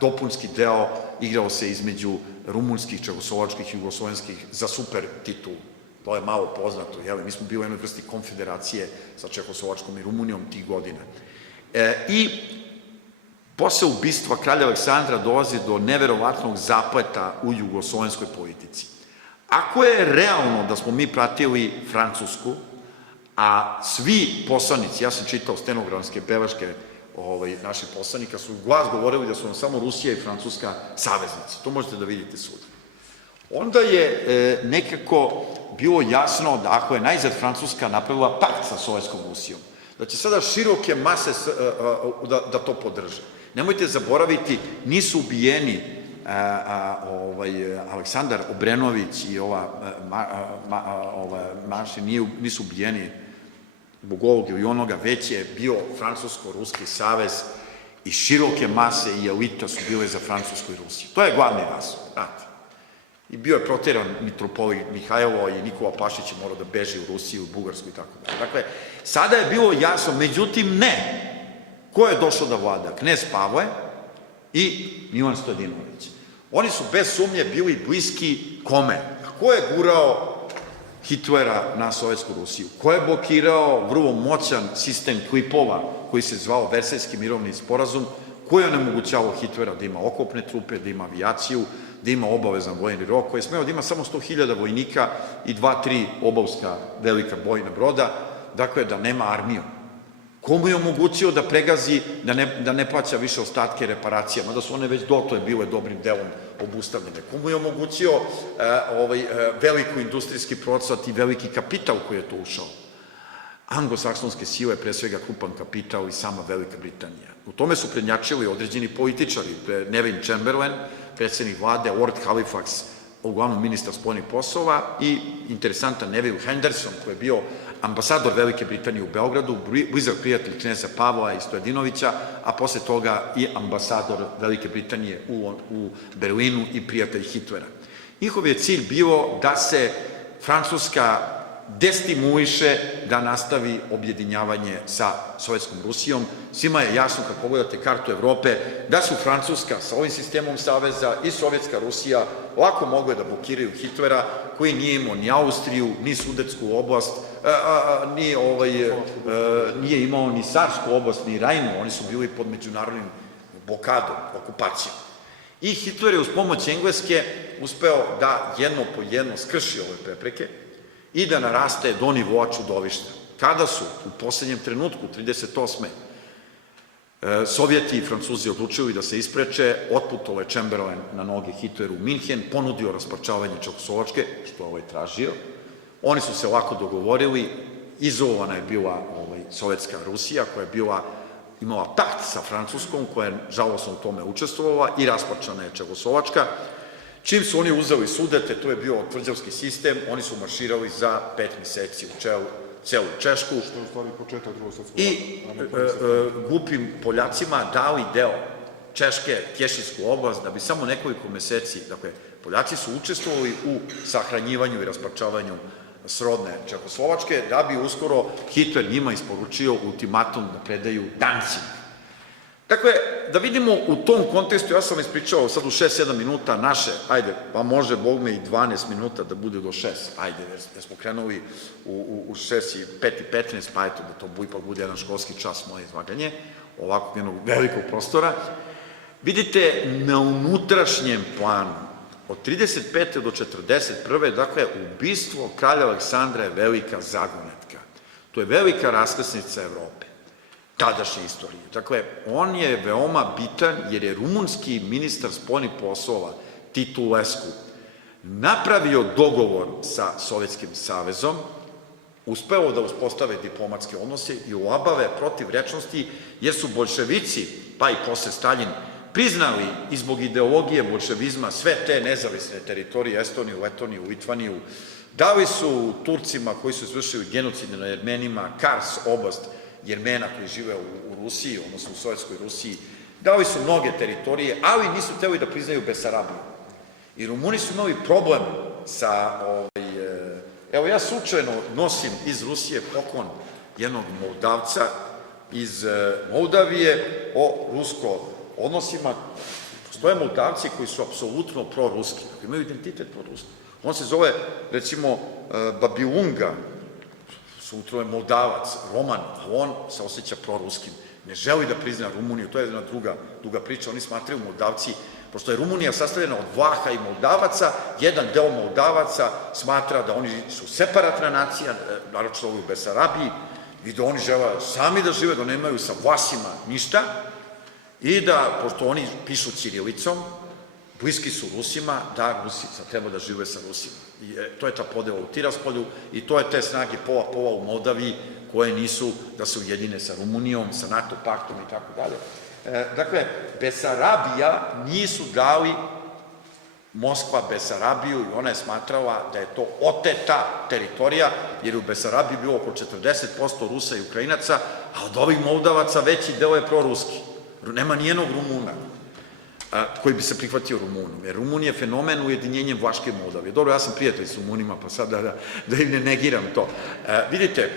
dopunski deo igrao se između rumunskih, čehoslovačkih i jugoslovenskih za super titulu. To je malo poznato, mi smo bili u jednoj vrsti konfederacije sa Čehoslovačkom i Rumunijom tih godina. I posle ubistva kralja Aleksandra dolazi do neverovatnog zapleta u jugoslovenskoj politici. Ako je realno da smo mi pratili Francusku, a svi poslanici, ja sam čitao stenogramske beleške naših poslanika, su glas govorili da su nam samo Rusija i Francuska saveznici. To možete da vidite svuda. Onda je nekako bilo jasno da ako je najzad Francuska napravila pakt sa Sovjetskom Rusijom, da će sada široke mase da to podrže. Nemojte zaboraviti, nisu ubijeni Aleksandar Obrenović i Maši, nisu ubijeni zbog ovog ili onoga, već je bio Francusko-Ruski savez i široke mase i elita su bile za Francusku i Rusiju. To je glavni razlog, znate. I bio je proteran mitropolit Mihajlo i Nikola Pašić je morao da beži u Rusiju, u Bugarsku i tako da. Dakle, sada je bilo jasno, međutim ne. Ko je došao da vlada? Knez Pavle i Milan Stojadinović. Oni su bez sumnje bili bliski kome? Ko je gurao Hitlera na Sovjetsku Rusiju? Ko je blokirao vrlo moćan sistem klipova koji se zvao Versajski mirovni sporazum? Ko je onemogućavao Hitlera da ima oklopne trupe, da ima avijaciju, da ima obavezan vojni rok, koji je smeo da ima samo 100.000 vojnika i 2-3 obavska velika bojna broda, dakle da nema armiju. Ko mu je omogućio da pregazi, da ne plaća više ostatke reparacija, mada su one već dotle bile dobrim delom obustavljene. Ko mu je omogućio veliku industrijski procvat i veliki kapital koji je to ušao? Anglosaksonske sile, pre svega krupan kapital i sama Velika Britanija. U tome su prednjačili određeni političari, Neville Chamberlain, predsednik vlade, Lord Halifax, uglavnom ministar spoljnih poslova i interesantan Neville Henderson, koji je bio ambasador Velike Britanije u Beogradu, blizak prijatelj kneza Pavla i Stojadinovića, a posle toga i ambasador Velike Britanije u Berlinu i prijatelj Hitlera. Njihov je cilj bio da se Francuska destimuliše da nastavi objedinjavanje sa Sovjetskom Rusijom. Svima je jasno, kad pogledate kartu Evrope, da su Francuska sa ovim sistemom saveza i Sovjetska Rusija lako mogle da blokiraju Hitlera, koji nije imao ni Austriju, ni Sudetsku oblast, nije imao ni Sarsku oblast, ni Rajnu, oni su bili pod međunarodnim blokadom, okupacijom. I Hitler je uz pomoć Engleske uspeo da jedno po jedno skrši ove prepreke i da naraste do nivoa čudovišta. Kada su u poslednjem trenutku, 1938. Sovjeti i Francuzi odlučili da se ispreče, otputovao je Chamberlain na noge Hitleru u Minhen, ponudio rasparčavanje Čehoslovačke, što je tražio. Oni su se lako dogovorili, izolovana je bila Sovjetska Rusija, koja je imala pakt sa Francuskom, koja je žalosno u tome učestvovala, i rasparčana je Čehoslovačka. Čim su oni uzeli Sudete, to je bio tvrđavski sistem, oni su marširali za 5 meseci u celu Češku. Što je u stvari početak drugog svetskog rata. I glupim Poljacima dali deo Češke, Tješijsku oblast, da bi samo nekoliko meseci, dakle, Poljaci su učestvovali u sahranjivanju i rasparčavanju srodne Čehoslovačke, da bi uskoro Hitler njima isporučio ultimatum da predaju Dancing. Dakle, da vidimo u tom kontekstu, ja sam ispričao sad u 6-7 minuta naše, ajde, pa može, Bog me, i 12 minuta da bude do 6, ajde, jer smo krenuli u 6 i 5 i 15, pa eto, da to ipak bude jedan školski čas, moje izlaganje, ovakvog jednog velikog prostora. Vidite, na unutrašnjem planu, od 35. do 41. dakle, ubistvo kralja Aleksandra je velika zagonetka. To je velika raskrsnica Evrope, tadašnje istorije. Dakle, on je veoma bitan jer je rumunski ministar spoljnih poslova Titu Lesku napravio dogovor sa Sovjetskim savezom, uspeo da uspostave diplomatske odnose i olabave protivrečnosti, jer su boljševici, pa i posle Staljin, priznali i zbog ideologije boljševizma sve te nezavisne teritorije, Estoniju, Letoniju, Litvaniju, dali su Turcima koji su izvršili genocide na Jermenima, Kars, oblast Jermena koji žive u Rusiji, odnosno u Sovjetskoj Rusiji, dali su mnoge teritorije, ali nisu hteli da priznaju Besarabiju. I Rumuni su imali problem sa, evo ja slučajno nosim iz Rusije poklon jednog Moldavca iz Moldavije o rusko odnosima, postoje Moldavci koji su apsolutno proruski, koji imaju identitet proruski. On se zove, recimo, Babiunga, sutra je Moldavac, Roman, a on se osjeća proruskim. Ne želi da prizna Rumuniju, to je jedna druga priča, oni smatraju Moldavci, pošto je Rumunija sastavljena od Vlaha i Moldavaca, jedan deo Moldavaca smatra da oni su separatna nacija, naročito ovi u Besarabiji, i da oni žele sami da žive, da nemaju sa Vlasima ništa, i da, pošto oni pišu ćirilicom, bliski su Rusima, da Rusi treba da žive sa Rusima. To je ta podela u Tiraspolju i to je te snage pola u Moldaviji koje nisu da se ujedine sa Rumunijom, sa NATO paktom i tako dalje. Dakle, Besarabija nisu dali Moskva Besarabiju i ona je smatrala da je to oteta teritorija, jer u Besarabiji bilo oko 40% Rusa i Ukrajinaca, a od ovih Moldavaca veći deo je proruski. Nema nijednog Rumuna koji bi se prihvatio Rumunom, jer Rumun je fenomen ujedinjenjem Vlaške Moldavije. Dobro, ja sam prijatelj s Rumunima, pa sad da im ne negiram to. Vidite,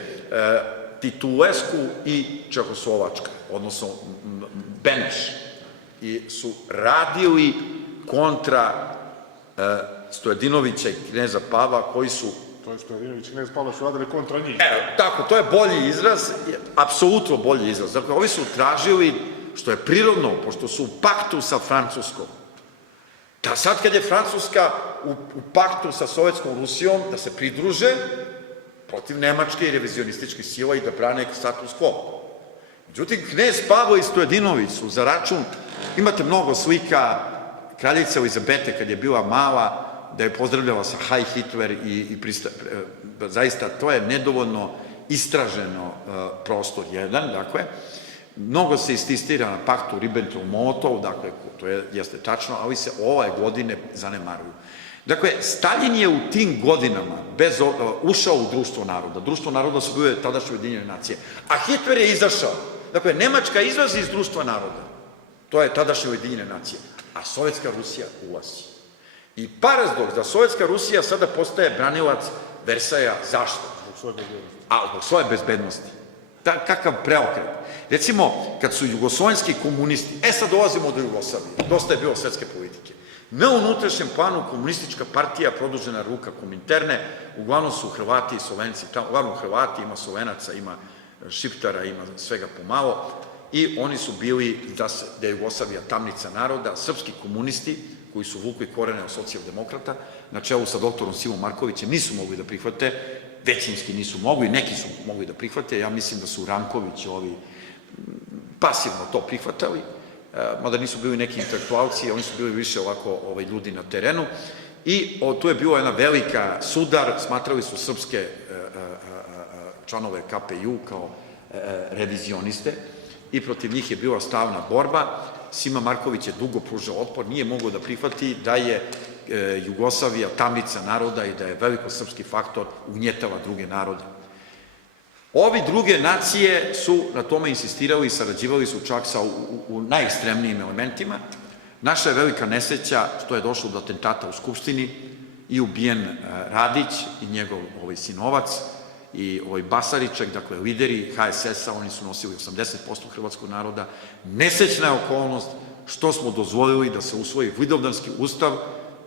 Titulesku i Čehoslovačka, odnosno Beneš, su radili kontra Stojadinovića i kneza Pavla, koji su... To je Stojadinović i knez Pavla su radili kontra njih. Tako, to je bolji izraz, apsolutno bolji izraz. Dakle, ovi su tražili, što je prirodno, pošto su u paktu sa Francuskom, da sad kad je Francuska u paktu sa Sovjetskom Rusijom, da se pridruže protiv Nemačke i revizionističkih sila i da brane status quo. Međutim, knez Pavlo i Stojadinović su za račun, imate mnogo slika kraljice Elizabete kad je bila mala, da je pozdravljala sa Heil Hitler i zaista to je nedovoljno istraženo prostor jedan, dakle, mnogo se istisira na paktu Ribbentrop-Molotov, dakle, to jeste tačno, ali se ove godine zanemaruju. Dakle, Stalin je u tim godinama ušao u društvo naroda. Društvo naroda su bile tadašnje Ujedinjene nacije. A Hitler je izašao. Dakle, Nemačka izlazi iz društva naroda. To je tadašnje Ujedinjene nacije. A Sovjetska Rusija ulazi. I paradoks da Sovjetska Rusija sada postaje branilac Versaja. Zašto? Zbog svoje bezbednosti. Kakav preokret. Recimo, kad su jugoslovenski komunisti, sad dolazimo do Jugoslavije, dosta je bilo svetske politike. Na unutrašnjem planu komunistička partija, produžena ruka Kominterne, uglavnom su Hrvati i Slovenci, uglavnom Hrvati, ima Slovenaca, ima Šiptara, ima svega pomalo, i oni su bili da je Jugoslavija tamnica naroda, srpski komunisti, koji su vukli korene od socijaldemokrata, na čelu sa doktorom Simom Markovićem, nisu mogli da prihvate, većinski nisu mogli, neki su mogli da prihvate, ja mislim da su Ranković ovi pasivno to prihvatali, mada nisu bili neki intelektualci, oni su bili više ovako ljudi na terenu, i tu je bila jedna velika sudar, smatrali su srpske članove KPJ kao revizioniste i protiv njih je bila stalna borba. Sima Marković je dugo pružao otpor, nije mogao da prihvati da je Jugoslavija tamnica naroda i da je veliko srpski faktor ugnjetava druge narode. Ovi druge nacije su na tome insistirali i sarađivali su čak sa u najekstremnijim elementima. Naša je velika nesreća što je došlo do atentata u Skupštini i ubijen Radić i njegov sinovac i Basariček, dakle lideri HSS-a, oni su nosili 80% hrvatskog naroda. Nesrećna je okolnost što smo dozvolili da se usvoji Vidovdanski ustav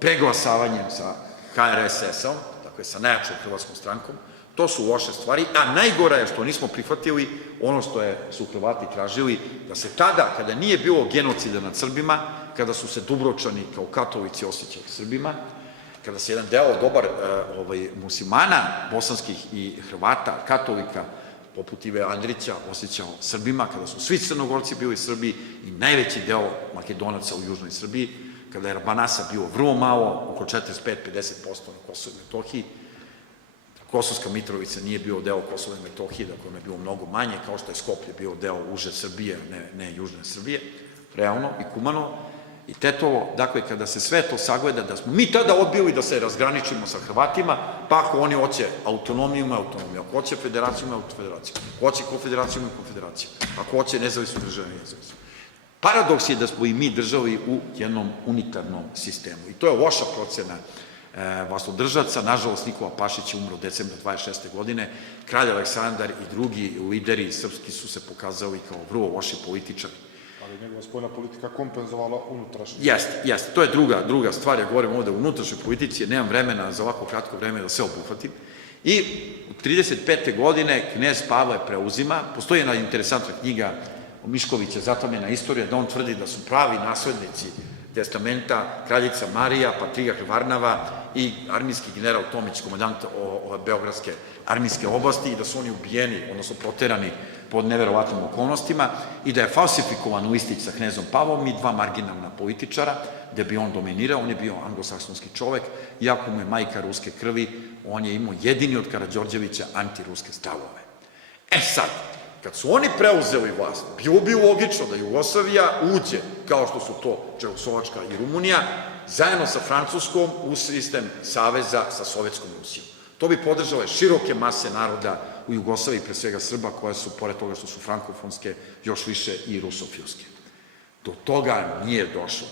preglasavanjem sa HRSS-om, dakle sa najjačom hrvatskom strankom. To su loše stvari, a najgora je što nismo prihvatili ono što su Hrvati tražili, da se tada, kada nije bilo genocida nad Srbima, kada su se Dubrovčani kao katolici osjećali Srbima, kada se jedan deo dobar muslimana, bosanskih i Hrvata, katolika, poput Ive Andrića, osjećao Srbima, kada su svi Crnogorci bili Srbi i najveći deo Makedonaca u južnoj Srbiji, kada je Banasa bilo vrlo malo, oko 45-50% na Kosovo i Metohiji. Kosovska Mitrovica nije bio deo Kosova i Metohije, dakle ono je bilo mnogo manje, kao što je Skoplje bio deo uže Srbije, ne južne Srbije, realno i kumano. I Tetovo, dakle, kada se sve to sagleda, da smo mi tada odbili da se razgraničimo sa Hrvatima, pa ako oni hoće autonomiju, ima autonomiju, ako hoće federaciju, ima federaciju, ako hoće konfederaciju, ima konfederaciju, ako hoće nezavisnu državu, ima nezavisnu. Paradoks je da smo i mi držali u jednom unitarnom sistemu. I to je loša procena vlastodržaca. Nažalost, Nikola Pašić je umro decembra 26. godine. Kralj Aleksandar i drugi lideri srpski su se pokazali kao vrlo loši političari. Ali je njegova spoljna politika kompenzovala unutrašnje. Jeste, to je druga stvar, ja govorim ovde o unutrašnjoj politici, jer nemam vremena za ovako kratko vreme da sve obuhvatim. I u 35. godine knez Pavle preuzima, postoji jedna interesantna knjiga Miškovića, Zatamljena istorija, da on tvrdi da su pravi naslednici testamenta kraljica Marija, patrijarh Varnava i armijski general Tomić, komandant Beogradske armijske oblasti, i da su oni ubijeni, odnosno proterani pod neverovatnim okolnostima, i da je falsifikovan listić sa knezom Pavlom i dva marginalna političara, gde bi on dominirao. On je bio anglosaksonski čovek, iako mu je majka ruske krvi, on je imao jedini od Karađorđevića antiruske stavove. Sad, kad su oni preuzeli vlast, bilo bi logično da Jugoslavija uđe, kao što su to Čehoslovačka i Rumunija, zajedno sa Francuskom u sistem saveza sa Sovjetskom Rusijom. To bi podržale široke mase naroda u Jugoslaviji, pre svega Srba, koje su, pored toga što su frankofonske, još više i rusofilske. Do toga nije došlo.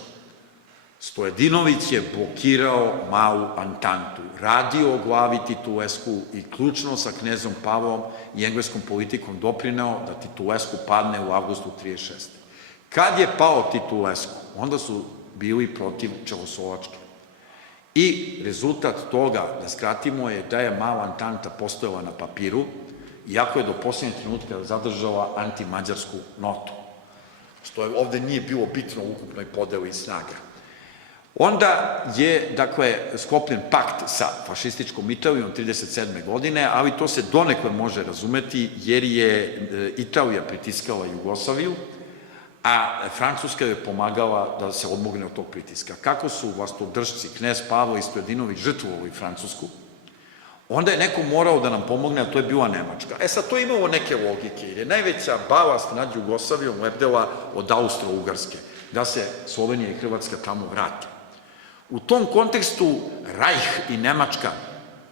Stojadinović je blokirao malu Antantu, radio o glavi Titulesku i ključno sa knezom Pavlom i engleskom politikom doprineo da Titulesku padne u avgustu 1936. Kad je pao Titulesku, onda su bili protiv Čehoslovačke. I rezultat toga, da skratimo, je da je mala Antanta postojala na papiru, iako je do poslednjeg trenutka zadržala antimađarsku notu, što ovde nije bilo bitno u ukupnoj podeli snaga. Onda je, dakle, sklopljen pakt sa fašističkom Italijom 1937. godine, ali to se donekle može razumeti, jer je Italija pritiskala Jugoslaviju, a Francuska je pomagala da se odmogne od tog pritiska. Kako su vlastodržci, knez Pavle i Stojadinović, žrtvovali Francusku, onda je neko morao da nam pomogne, a to je bila Nemačka. Sad, to je imalo neke logike, jer je najveća balast nad Jugoslavijom lebdela od Austro-Ugarske, da se Slovenija i Hrvatska tamo vrate. U tom kontekstu Rajh i Nemačka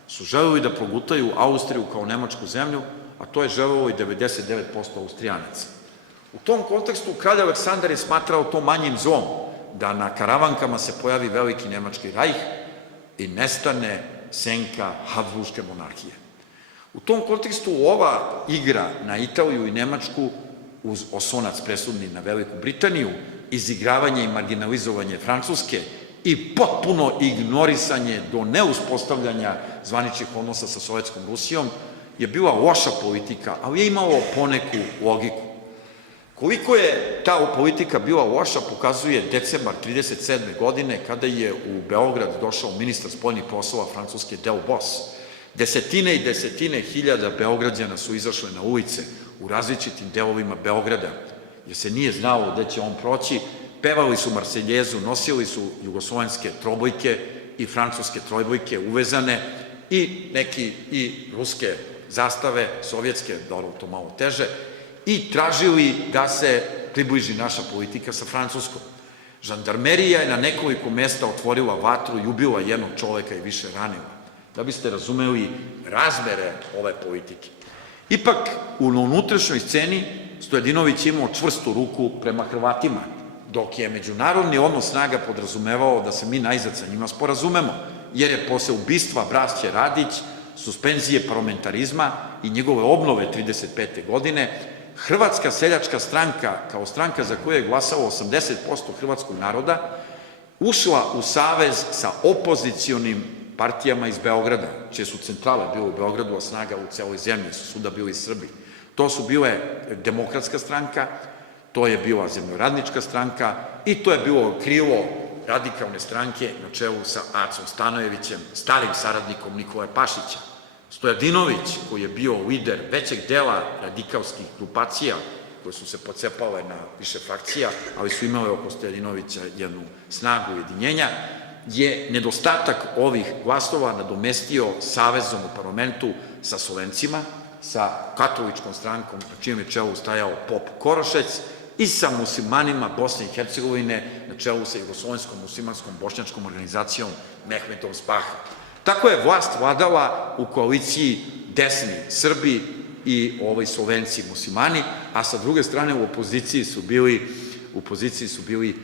su želeli da progutaju Austriju kao nemačku zemlju, a to je želelo i 99% Austrijanaca. U tom kontekstu kralj Aleksandar je smatrao to manjim zlom, da na Karavankama se pojavi veliki nemački Rajh i nestane senka Habsburške monarhije. U tom kontekstu ova igra na Italiju i Nemačku, uz oslonac presudni na Veliku Britaniju, izigravanje i marginalizovanje Francuske i potpuno ignorisanje do neuspostavljanja zvaničnih odnosa sa Sovjetskom Rusijom, je bila loša politika, ali je imalo poneku logiku. Koliko je ta politika bila loša pokazuje decembar 1937. godine, kada je u Beograd došao ministar spoljnih poslova Francuske Delbos. Desetine i desetine hiljada Beograđana su izašle na ulice u različitim delovima Beograda, jer se nije znalo gde će on proći. Pevali su Marseljezu, nosili su jugoslovenske trobojke i francuske trojbojke uvezane i neki i ruske zastave, sovjetske, dobro, to malo teže, i tražili da se približi naša politika sa Francuskom. Žandarmerija je na nekoliko mesta otvorila vatru i ubila jednog čoveka i više ranila, da biste razumeli razmere ove politike. Ipak, u unutrašnjoj sceni Stojadinović imao čvrstu ruku prema Hrvatima, dok je međunarodni odnos snaga podrazumevao da se mi najzad sa njima sporazumemo, jer je posle ubistva braće Radić, suspenzije parlamentarizma i njegove obnove 1935. godine, Hrvatska seljačka stranka, kao stranka za koju je glasalo 80% hrvatskog naroda, ušla u savez sa opozicionim partijama iz Beograda, čije su centrale bile u Beogradu, a snaga u celoj zemlji, su svuda bili Srbi. To su bile Demokratska stranka, to je bila Zemljoradnička stranka i to je bilo krilo radikalne stranke na čelu sa Acom Stanojevićem, starim saradnikom Nikole Pašića. Stojadinović, koji je bio lider većeg dela radikalskih grupacija, koje su se pocepale na više frakcija, ali su imale oko Stojadinovića jednu snagu ujedinjenja, je nedostatak ovih glasova nadomestio savezom u parlamentu sa Slovencima, sa katoličkom strankom, na čijem je čelu stajao pop Korošec, i sa muslimanima Bosne i Hercegovine, na čelu sa Jugoslovenskom muslimanskom bošnjačkom organizacijom Mehmetom Spaha. Tako je vlast vladala u koaliciji desni Srbi i Slovenci muslimani, a sa druge strane u opoziciji su bili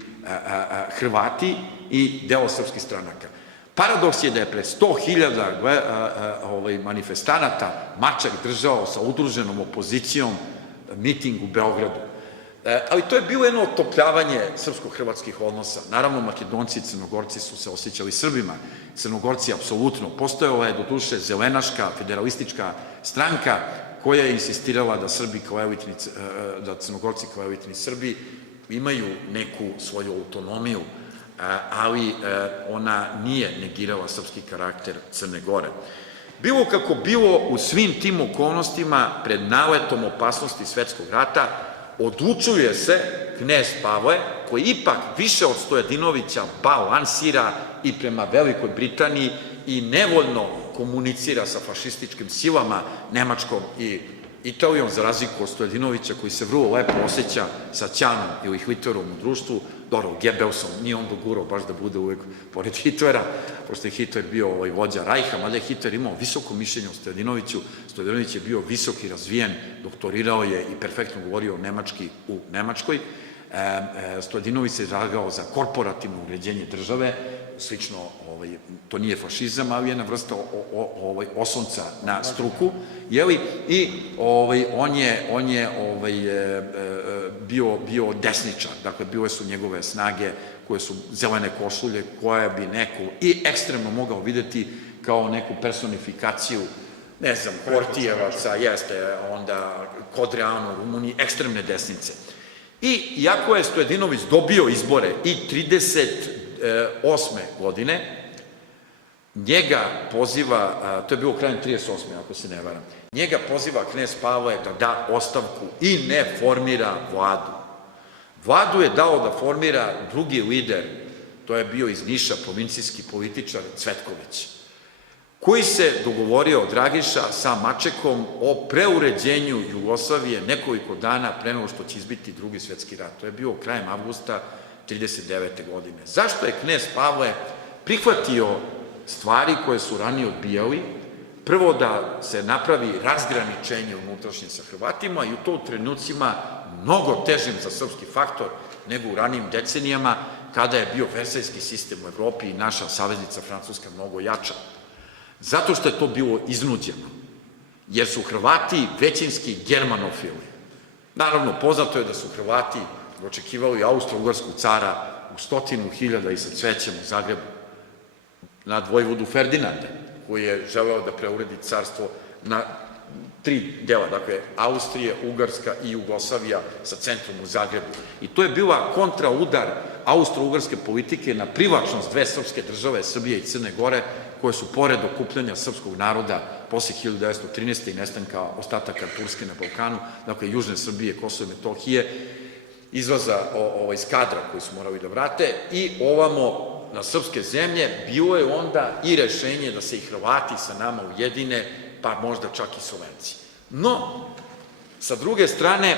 Hrvati i deo srpskih stranaka. Paradoks je da je pred 100.000 manifestanata Mačak držao sa udruženom opozicijom miting u Beogradu. Ali to je bilo jedno otopljavanje srpsko-hrvatskih odnosa. Naravno, Makedonci i Crnogorci su se osjećali Srbima. Crnogorci apsolutno. Postojala je doduše zelenaška, federalistička stranka koja je insistirala da Crnogorci kao elitni Srbi imaju neku svoju autonomiju, ali ona nije negirala srpski karakter Crne Gore. Bilo kako bilo, u svim tim okolnostima, pred naletom opasnosti svetskog rata, odlučuje se knez Pavle, koji ipak više od Stojadinovića balansira i prema Velikoj Britaniji i nevoljno komunicira sa fašističkim silama Nemačkom i Italijom, za razliku od Stojadinovića, koji se vrlo lepo osjeća sa Ćanom ili Hitlerom u društvu, dobro, Gebelsom, nije on dogurao baš da bude uvek pored Hitlera, pošto je Hitler bio vođa Rajha, mada je Hitler imao visoko mišljenje o Stojadinoviću, Stojadinović je bio visoki razvijen, doktorirao je i perfektno govorio nemački u Nemačkoj. Stojadinović se zalagao za korporativno uređenje države, slično, to nije fašizam, ali je jedna vrsta oslonca na struku, jeli, i on je bio desničar, dakle, bile su njegove snage koje su zelene košulje, koje bi neko i ekstremno mogao videti kao neku personifikaciju, ne znam, Hortijevaca, jeste, onda Kodreanu, Rumuniji, ekstremne desnice. I iako je Stojadinović dobio izbore i 1938. godine, njega poziva, to je bilo krajem 1938. ako se ne varam, njega poziva knez Pavle da da ostavku i ne formira vladu. Vladu je dao da formira drugi lider, to je bio iz Niša, provincijski političar Cvetković, koji se dogovorio, Dragiša, sa Mačekom o preuređenju Jugoslavije nekoliko dana pre nego što će izbiti Drugi svetski rat. To je bio krajem avgusta 1939. godine. Zašto je knez Pavle prihvatio stvari koje su ranije odbijali? Prvo, da se napravi razgraničenje unutrašnje sa Hrvatima i u to u trenucima mnogo težim za srpski faktor nego u ranijim decenijama, kada je bio versajski sistem u Evropi i naša saveznica Francuska mnogo jača. Zato što je to bilo iznuđeno, jer su Hrvati većinski germanofili. Naravno, poznato je da su Hrvati očekivali austro-ugarskog cara u 100.000 i sa cvećem u Zagrebu nad vojvodu Ferdinanda, koji je želeo da preuredi carstvo na 3 dela, dakle, Austrije, Ugarska i Jugoslavija sa centrom u Zagrebu. I to je bila kontraudar austro-ugarske politike na privlačnost dve srpske države, Srbije i Crne Gore, koje su pored okupljanja srpskog naroda posle 1913. i nestanka ostataka Turske na Balkanu, dakle, Južne Srbije, Kosovo i Metohije, izlaza iz kadra koji su morali da vrate, i ovamo na srpske zemlje bilo je onda i rešenje da se i Hrvati sa nama ujedine, pa možda čak i Slovenci. No, sa druge strane,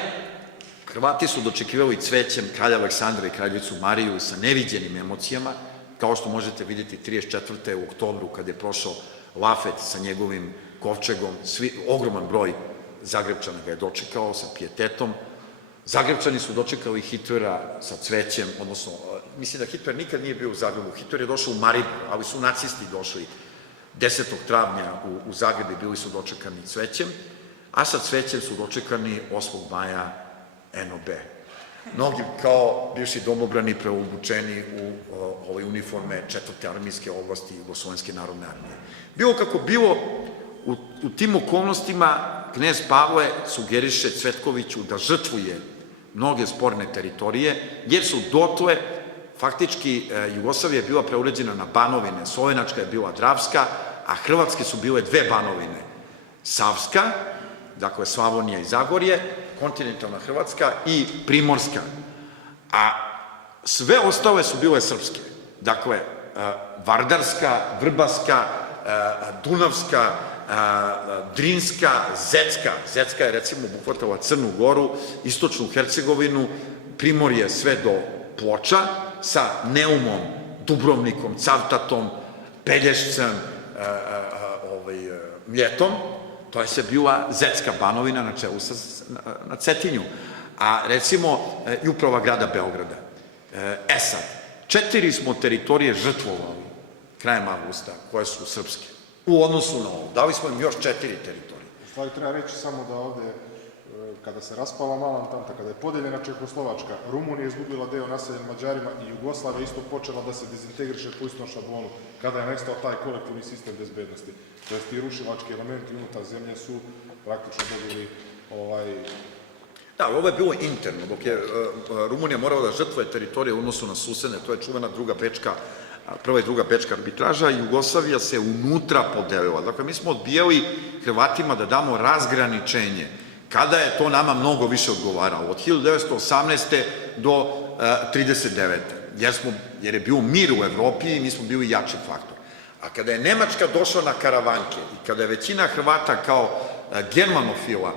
Hrvati su dočekivali cvećem kralja Aleksandra i kraljicu Mariju sa neviđenim emocijama, kao što možete vidjeti 34. u oktobru, kada je prošao Lafet sa njegovim kovčegom, ogroman broj Zagrebčana ga je dočekao sa pijetetom. Zagrebčani su dočekali Hitlera sa cvećem, odnosno, mislim da Hitler nikad nije bio u Zagrebu, Hitler je došao u Maribor, ali su nacisti došli 10. travnja u Zagreb i bili su dočekani cvećem, a sa cvećem su dočekani 8. maja NOB. Mnogi kao bivši domobrani preobučeni u uniforme 4. armijske oblasti Jugoslovenske narodne armije. Bilo kako bilo, u tim okolnostima knez Pavle sugeriše Cvetkoviću da žrtvuje mnoge sporne teritorije, jer su dotle, faktički, Jugoslavija je bila preuređena na banovine, Slovenačka je bila Dravska, a Hrvatske su bile dve banovine. Savska, dakle Slavonija i Zagorje, kontinentalna Hrvatska i Primorska. A sve ostale su bile srpske. Dakle, Vardarska, Vrbaska, Dunavska, Drinska, Zecka. Zecka je, recimo, obuhvatala Crnu Goru, istočnu Hercegovinu, Primorje sve do Ploča, sa Neumom, Dubrovnikom, Cavtatom, Pelješcem, Mljetom. To je se bila Zecka banovina na čelu na Cetinju. A, recimo, i uprava grada Beograda. Sad, 4 smo teritorije žrtvovali krajem avgusta, koje su srpske. U odnosu na ovo. Dali smo im još 4 teritorije. U stvari treba reći samo da ovde kada se raspala Mala Antanta, kada je podeljena Čehoslovačka, Rumunija izgubila deo naseljen Mađarima i Jugoslavija isto počela da se dezintegriše po istom šablonu, kada je nestao taj kolektivni sistem bezbednosti. To jest, ti rušilački elementi unutar zemlje su praktično dobili Da, ovo je bilo interno, dok je Rumunija morala da žrtvuje teritorije u odnosu na susedne, to je čuvena prva i druga Bečka arbitraža, i Jugoslavija se unutra podelila. Dakle, mi smo odbijali Hrvatima da damo razgraničenje, kada je to nama mnogo više odgovaralo, od 1918. do 1939. Jer je bio mir u Evropi i mi smo bili jači faktor. A kada je Nemačka došla na karavanke i kada je većina Hrvata kao germanofila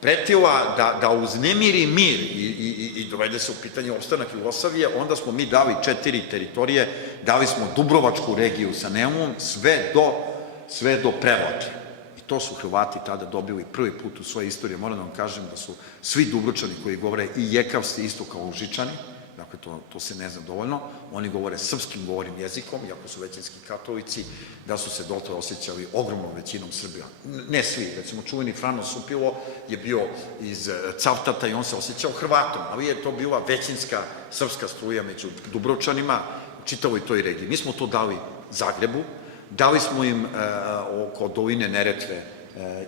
pretila da uznemiri mir i dovede se u pitanje opstanak Jugoslavije, onda smo mi dali 4 teritorije, dali smo Dubrovačku regiju sa Neumom, sve do Prevlake. I to su Hrvati tada dobili prvi put u svojoj istoriji. Moram da vam kažem da su svi Dubročani koji govore i jekavsti isto kao Užičani, dakle to se ne zna dovoljno, oni govore srpskim govorim jezikom, iako su većinski katolici, da su se dotle osjećali ogromnom većinom Srbija. Ne svi, recimo čuveni Frano Supilo je bio iz Cavtata i on se osjećao Hrvatom, ali je to bila većinska srpska struja među Dubrovčanima, čitavoj toj regiji. Mi smo to dali Zagrebu, dali smo im oko doline Neretve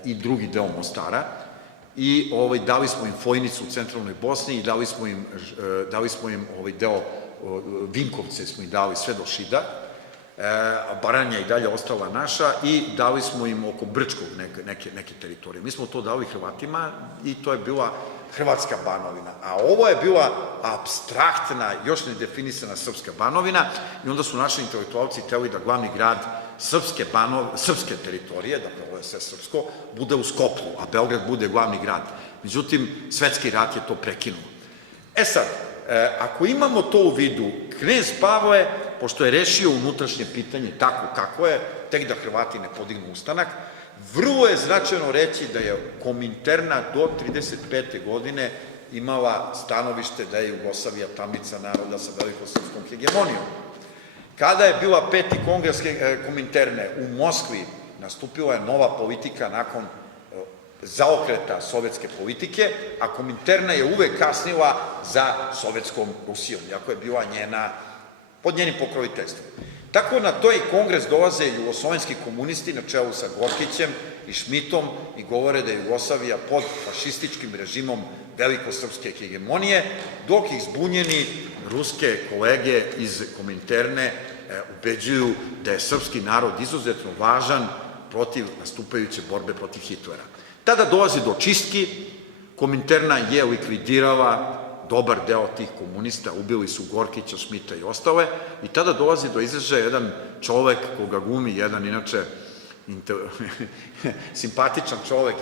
i drugi deo Mostara, i dali smo im Fojnicu u centralnoj Bosni i dali smo im deo Vinkovce, smo im dali sve do Šida, Baranja i dalje ostala naša, i dali smo im oko Brčkog neke teritorije. Mi smo to dali Hrvatima i to je bila Hrvatska banovina, a ovo je bila apstraktna, još nedefinisana srpska banovina, i onda su naši intelektualci hteli da glavni grad srpske teritorije, dakle ovo je sve srpsko, bude u Skoplju, a Beograd bude glavni grad. Međutim, svetski rat je to prekinuo. E sad, ako imamo to u vidu, knez Pavle, pošto je rešio unutrašnje pitanje tako kako je, tek da Hrvati ne podignu ustanak, vrlo je značajno reći da je Kominterna do 1935. godine imala stanovište da je Jugoslavija tamnica naroda sa velikosrpskom hegemonijom. Kada je bila 5. kongres Kominterne u Moskvi, nastupila je nova politika nakon zaokreta sovjetske politike, a Kominterna je uvek kasnila za sovjetskom Rusijom, iako je bila pod njenim pokroviteljstvom. Tako na toj kongres dolaze jugoslovenski komunisti na čelu sa Gorkićem i Šmitom i govore da je Jugoslavija pod fašističkim režimom velikosrpske hegemonije, dok ih zbunjeni ruske kolege iz Kominterne ubeđuju da je srpski narod izuzetno važan protiv nastupajuće borbe protiv Hitlera. Tada dolazi do čistki, Kominterna je likvidirala dobar deo tih komunista, ubili su Gorkića, Šmita i ostale, i tada dolazi do izražaja jedan čovek koga glumi, jedan inače simpatičan čovek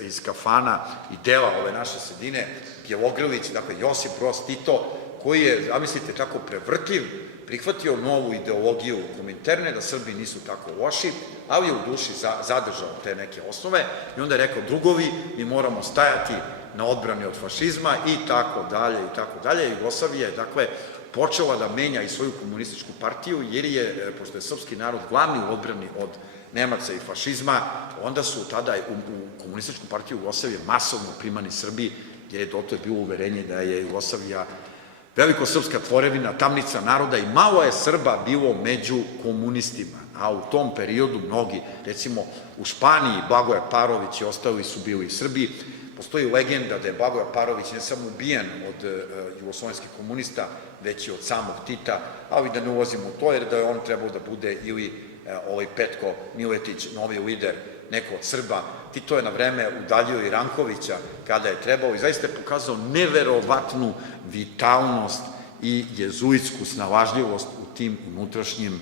iz kafana i dela ove naše sredine, Bjelogrlić, dakle Josip Broz Tito, koji je, zamislite, tako prevrtljiv, prihvatio novu ideologiju Kominterne, da Srbi nisu tako loši, ali je u duši zadržao te neke osnove i onda je rekao, drugovi, mi moramo stajati na odbrani od fašizma i tako dalje i tako dalje. Jugoslavija je, dakle, počela da menja i svoju komunističku partiju, jer je, pošto je srpski narod glavni u odbrani od Nemaca i fašizma, onda su tada u komunističku partiju Jugoslavije masovno primani Srbi, jer je dotle bilo uverenje da je Jugoslavija velikosrpska tvorevina, tamnica naroda, i malo je Srba bilo među komunistima, a u tom periodu mnogi, recimo u Španiji, Blagoje Parović i ostali su bili Srbi. Postoji legenda da je Blagoje Parović ne samo ubijen od jugoslovenskih komunista, već i od samog Tita, ali da ne ulazimo u to, jer da je on trebao da bude ili Petko Miletić, novi lider, neko od Srba. Tito je na vreme udaljio i Rankovića kada je trebao i zaista je pokazao neverovatnu vitalnost i jezuitsku snalažljivost u tim unutrašnjim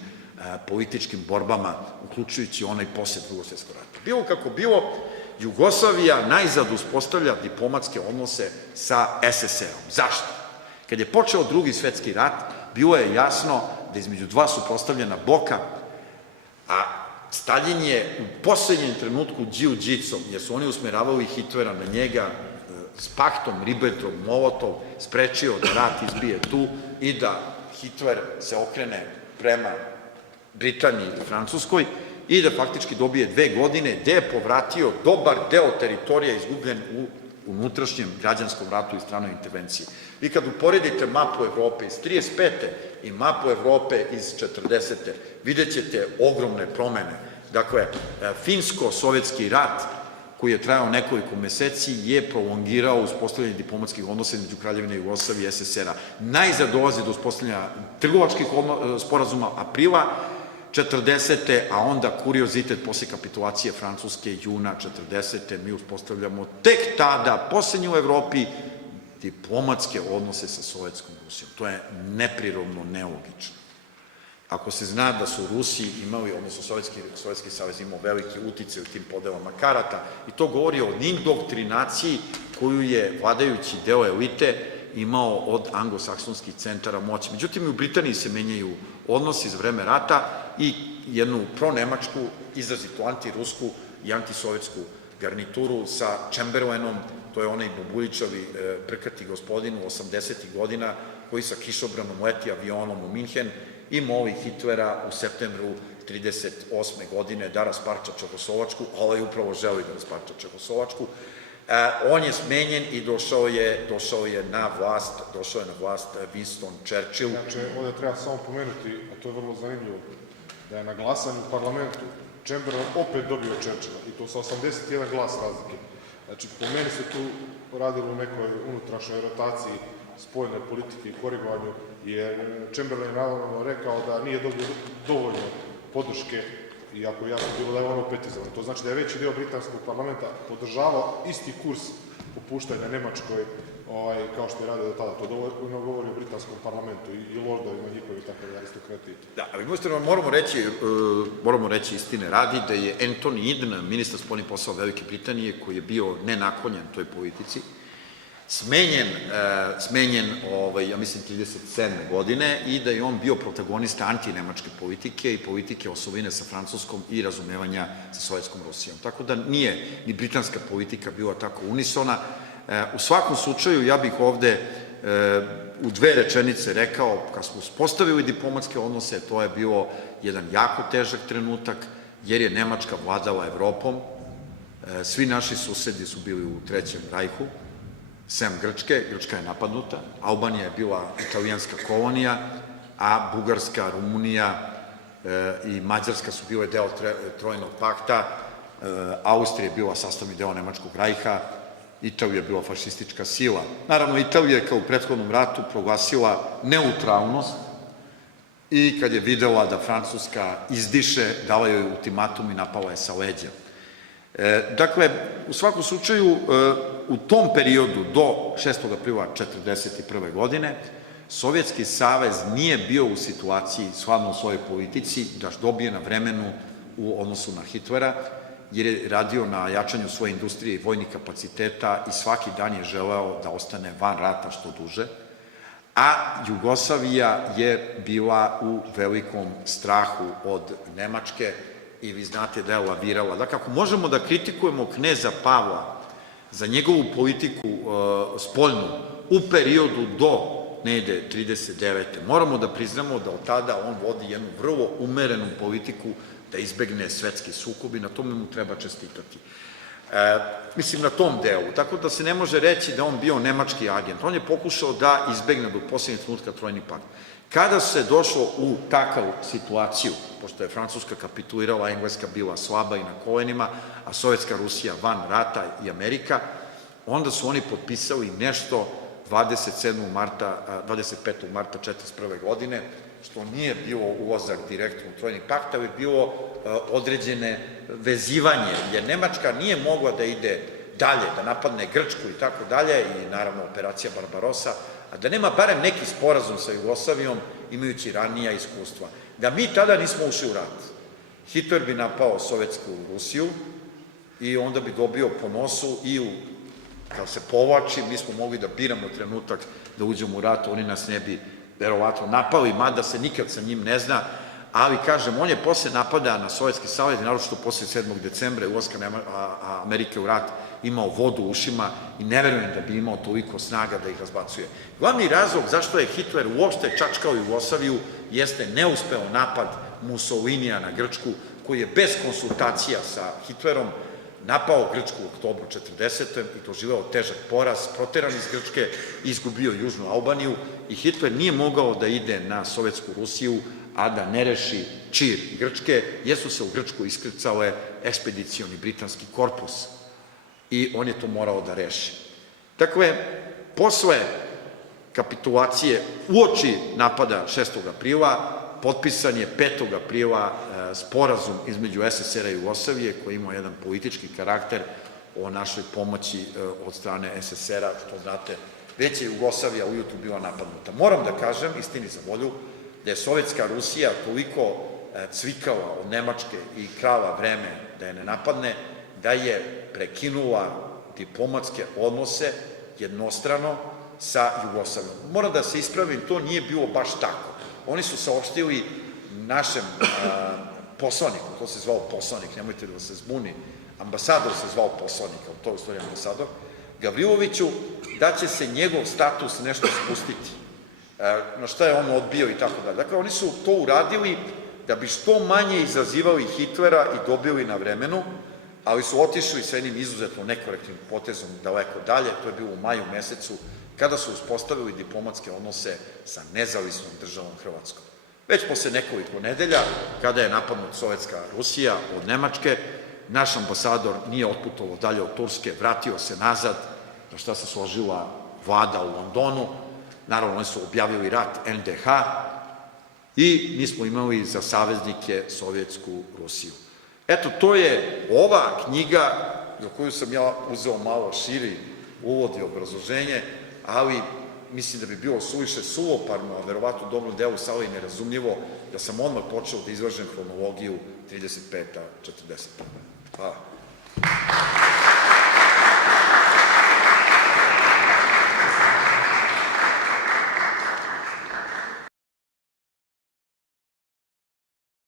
političkim borbama, uključujući onaj posle Drugog svjetskog rata. Bilo kako bilo, Jugoslavija najzad uspostavlja diplomatske odnose sa SSR-om. Zašto? Kad je počeo Drugi svetski rat, bilo je jasno da između dva suprotstavljena bloka, a Staljin je u poslednjem trenutku džiu-džicom, jer su oni usmeravali Hitlera na njega, s paktom Ribbentrop-Molotov sprečio da rat izbije tu i da Hitler se okrene prema Britaniji i Francuskoj i da faktički dobije 2 godine, gde je povratio dobar deo teritorija izgubljen u unutrašnjem građanskom ratu i stranoj intervenciji. Vi kad uporedite mapu Evrope iz 35. i mapu Evrope iz 40. vidjet ćete ogromne promene. Dakle, finsko-sovjetski rat koji je trajao nekoliko meseci je prolongirao uspostavljanje diplomatskih odnosa između Kraljevine Jugoslavije i SSR-a. Najzad dolazi do uspostavljanja trgovačkih sporazuma aprila 40. a onda kuriozitet posle kapitulacije Francuske juna 40. mi uspostavljamo tek tada, poslednji u Evropi, diplomatske odnose sa Sovjetskom Rusijom. To je neprirodno, nelogično. Ako se zna da su Rusi imali, odnosno Sovjetski savez imao veliki uticaj u tim podelama karata, i to govori o indoktrinaciji koju je vladajući deo elite imao od anglosaksonskih centara moći. Međutim, i u Britaniji se menjaju odnosi za vreme rata i jednu pronemačku, izrazito antirusku i antisovjetsku garnituru sa Chamberlainom, to je onaj bubuljičavi prkrti gospodin u 80. godina koji sa kišobranom leti avionom u Minhen i moli Hitlera u septembru 1938. godine da rasparča Čehoslovačku, a ovaj upravo želi da rasparča Čehoslovačku. On je smenjen i došao je na vlast Winston Churchill. Znači, ovdje treba samo pomenuti, a to je vrlo zanimljivo, da je na glasanju u parlamentu Chamberlain opet dobio Churchilla, i to sa 81 glas razlike. Znači, po meni se tu radilo u nekoj unutrašnjoj rotaciji spoljne politike i korigovanju, jer Chamberlain je naravno rekao da nije dobio dovoljno podrške, iako je jasno bilo da je on opet izvan. To znači da je veći deo britanskog parlamenta podržavao isti kurs popuštanja Nemačkoj, kao što je radio do tada. To dovoljno govori o britanskom parlamentu i lordovima njihovi, tako da aristokrati. Da, ali moramo reći istine radi da je Anthony Eden, ministar spoljnih poslova Velike Britanije, koji je bio nenaklonjen toj politici, smenjen, ja mislim, 37. godine i da je on bio protagonista antinemačke politike i politike osovine sa Francuskom i razumevanja sa Sovjetskom Rusijom. Tako da nije ni britanska politika bila tako unisona. U svakom slučaju, ja bih ovde u dve rečenice rekao, kad smo uspostavili diplomatske odnose, to je bio jedan jako težak trenutak, jer je Nemačka vladala Evropom, svi naši susedi su bili u Trećem rajhu, sem Grčke, Grčka je napadnuta, Albanija je bila italijanska kolonija, a Bugarska, Rumunija i Mađarska su bile deo Trojnog pakta, Austrija je bila sastavni deo Nemačkog rajha, Italija je bila fašistička sila. Naravno, Italija je kao u prethodnom ratu proglasila neutralnost i kad je videla da Francuska izdiše, dala joj ultimatum i napala je sa leđa. Dakle, u svakom slučaju, u tom periodu do 6. aprila 1941. godine, Sovjetski savez nije bio u situaciji, slavno u svojoj politici, da dobije na vremenu u odnosu na Hitlera, jer je radio na jačanju svoje industrije i vojnih kapaciteta i svaki dan je želeo da ostane van rata što duže, a Jugoslavija je bila u velikom strahu od Nemačke i vi znate da je lavirala. Dakle, ako možemo da kritikujemo kneza Pavla za njegovu politiku spoljnu u periodu do negde 39. moramo da priznamo da od tada on vodi jednu vrlo umerenu politiku da izbegne svetski sukob i na tome mu treba čestitati. Mislim, na tom delu. Tako da se ne može reći da on bio nemački agent. On je pokušao da izbegne do poslednjeg trenutka Trojni pakt. Kada se došlo u takav situaciju, pošto je Francuska kapitulirala, Engleska bila slaba i na kolenima, a Sovjetska Rusija van rata i Amerika, onda su oni potpisali nešto 25. marta 1941. godine, što nije bilo ulazak direktno u Trojni pakt, ali bilo određene vezivanje, jer Nemačka nije mogla da ide dalje, da napadne Grčku i tako dalje, i naravno operacija Barbarossa, a da nema barem neki sporazum sa Jugoslavijom, imajući ranija iskustva. Da mi tada nismo ušli u rat, Hitler bi napao Sovjetsku Rusiju i onda bi dobio po nosu i kada se povlači, mi smo mogli da biramo trenutak da uđemo u rat, oni nas ne bi verovatno napali, mada se nikad sa njim ne zna, ali kažem, on je posle napada na Sovjetski savez, naročito posle 7. decembra ulaska Amerike u rat, imao vodu u ušima i ne verujem da bi imao toliko snaga da ih razbacuje. Glavni razlog zašto je Hitler uopšte čačkao Jugoslaviju jeste neuspeo napad Mussolinija na Grčku, koji je bez konsultacija sa Hitlerom napao Grčku u oktobru 40. i doživeo težak poraz, proteran iz Grčke, izgubio Južnu Albaniju i Hitler nije mogao da ide na Sovjetsku Rusiju, a da ne reši Čir Grčke, jer su se u Grčku iskrcale ekspedicioni britanski korpus i on je to morao da reši. Dakle, posle kapitulacije uoči napada 6. aprila, potpisan je 5. aprila sporazum između SSR-a i Jugoslavije, koji ima jedan politički karakter o našoj pomoći od strane SSR-a, što znate, već je Jugoslavija ujutru bila napadnuta. Moram da kažem, istini za volju, da je Sovjetska Rusija toliko cvikala od Nemačke i krala vreme da je ne napadne, da je prekinula diplomatske odnose jednostrano sa Jugoslavijom. Moram da se ispravim, to nije bilo baš tako. Oni su saopštili našem poslaniku, to se zvao poslanik, nemojte da se zbuni, ambasador se zvao poslanik, ali to je u stvari ambasador, Gavriloviću, da će se njegov status nešto spustiti. Na šta je on odbio i tako dalje. Dakle, oni su to uradili da bi što manje izazivali Hitlera i dobili na vremenu, ali su otišli sa jednim izuzetno nekorektnim potezom daleko dalje, to je bilo u maju mesecu, kada su uspostavili diplomatske odnose sa nezavisnom državom Hrvatskom. Već posle nekoliko nedelja, kada je napadnut Sovjetska Rusija od Nemačke, naš ambasador nije otputovao dalje od Turske, vratio se nazad, na šta se složila vlada u Londonu, naravno oni su objavili rat NDH i mi smo imali za saveznike Sovjetsku Rusiju. Eto, to je ova knjiga, za koju sam ja uzeo malo širi uvod i obrazloženje, ali mislim da bi bilo suviše suvoparno, a verovatno u dobrom delu sali nerazumljivo, da sam odmah počeo da izlažem hronologiju 35. 41. Hvala.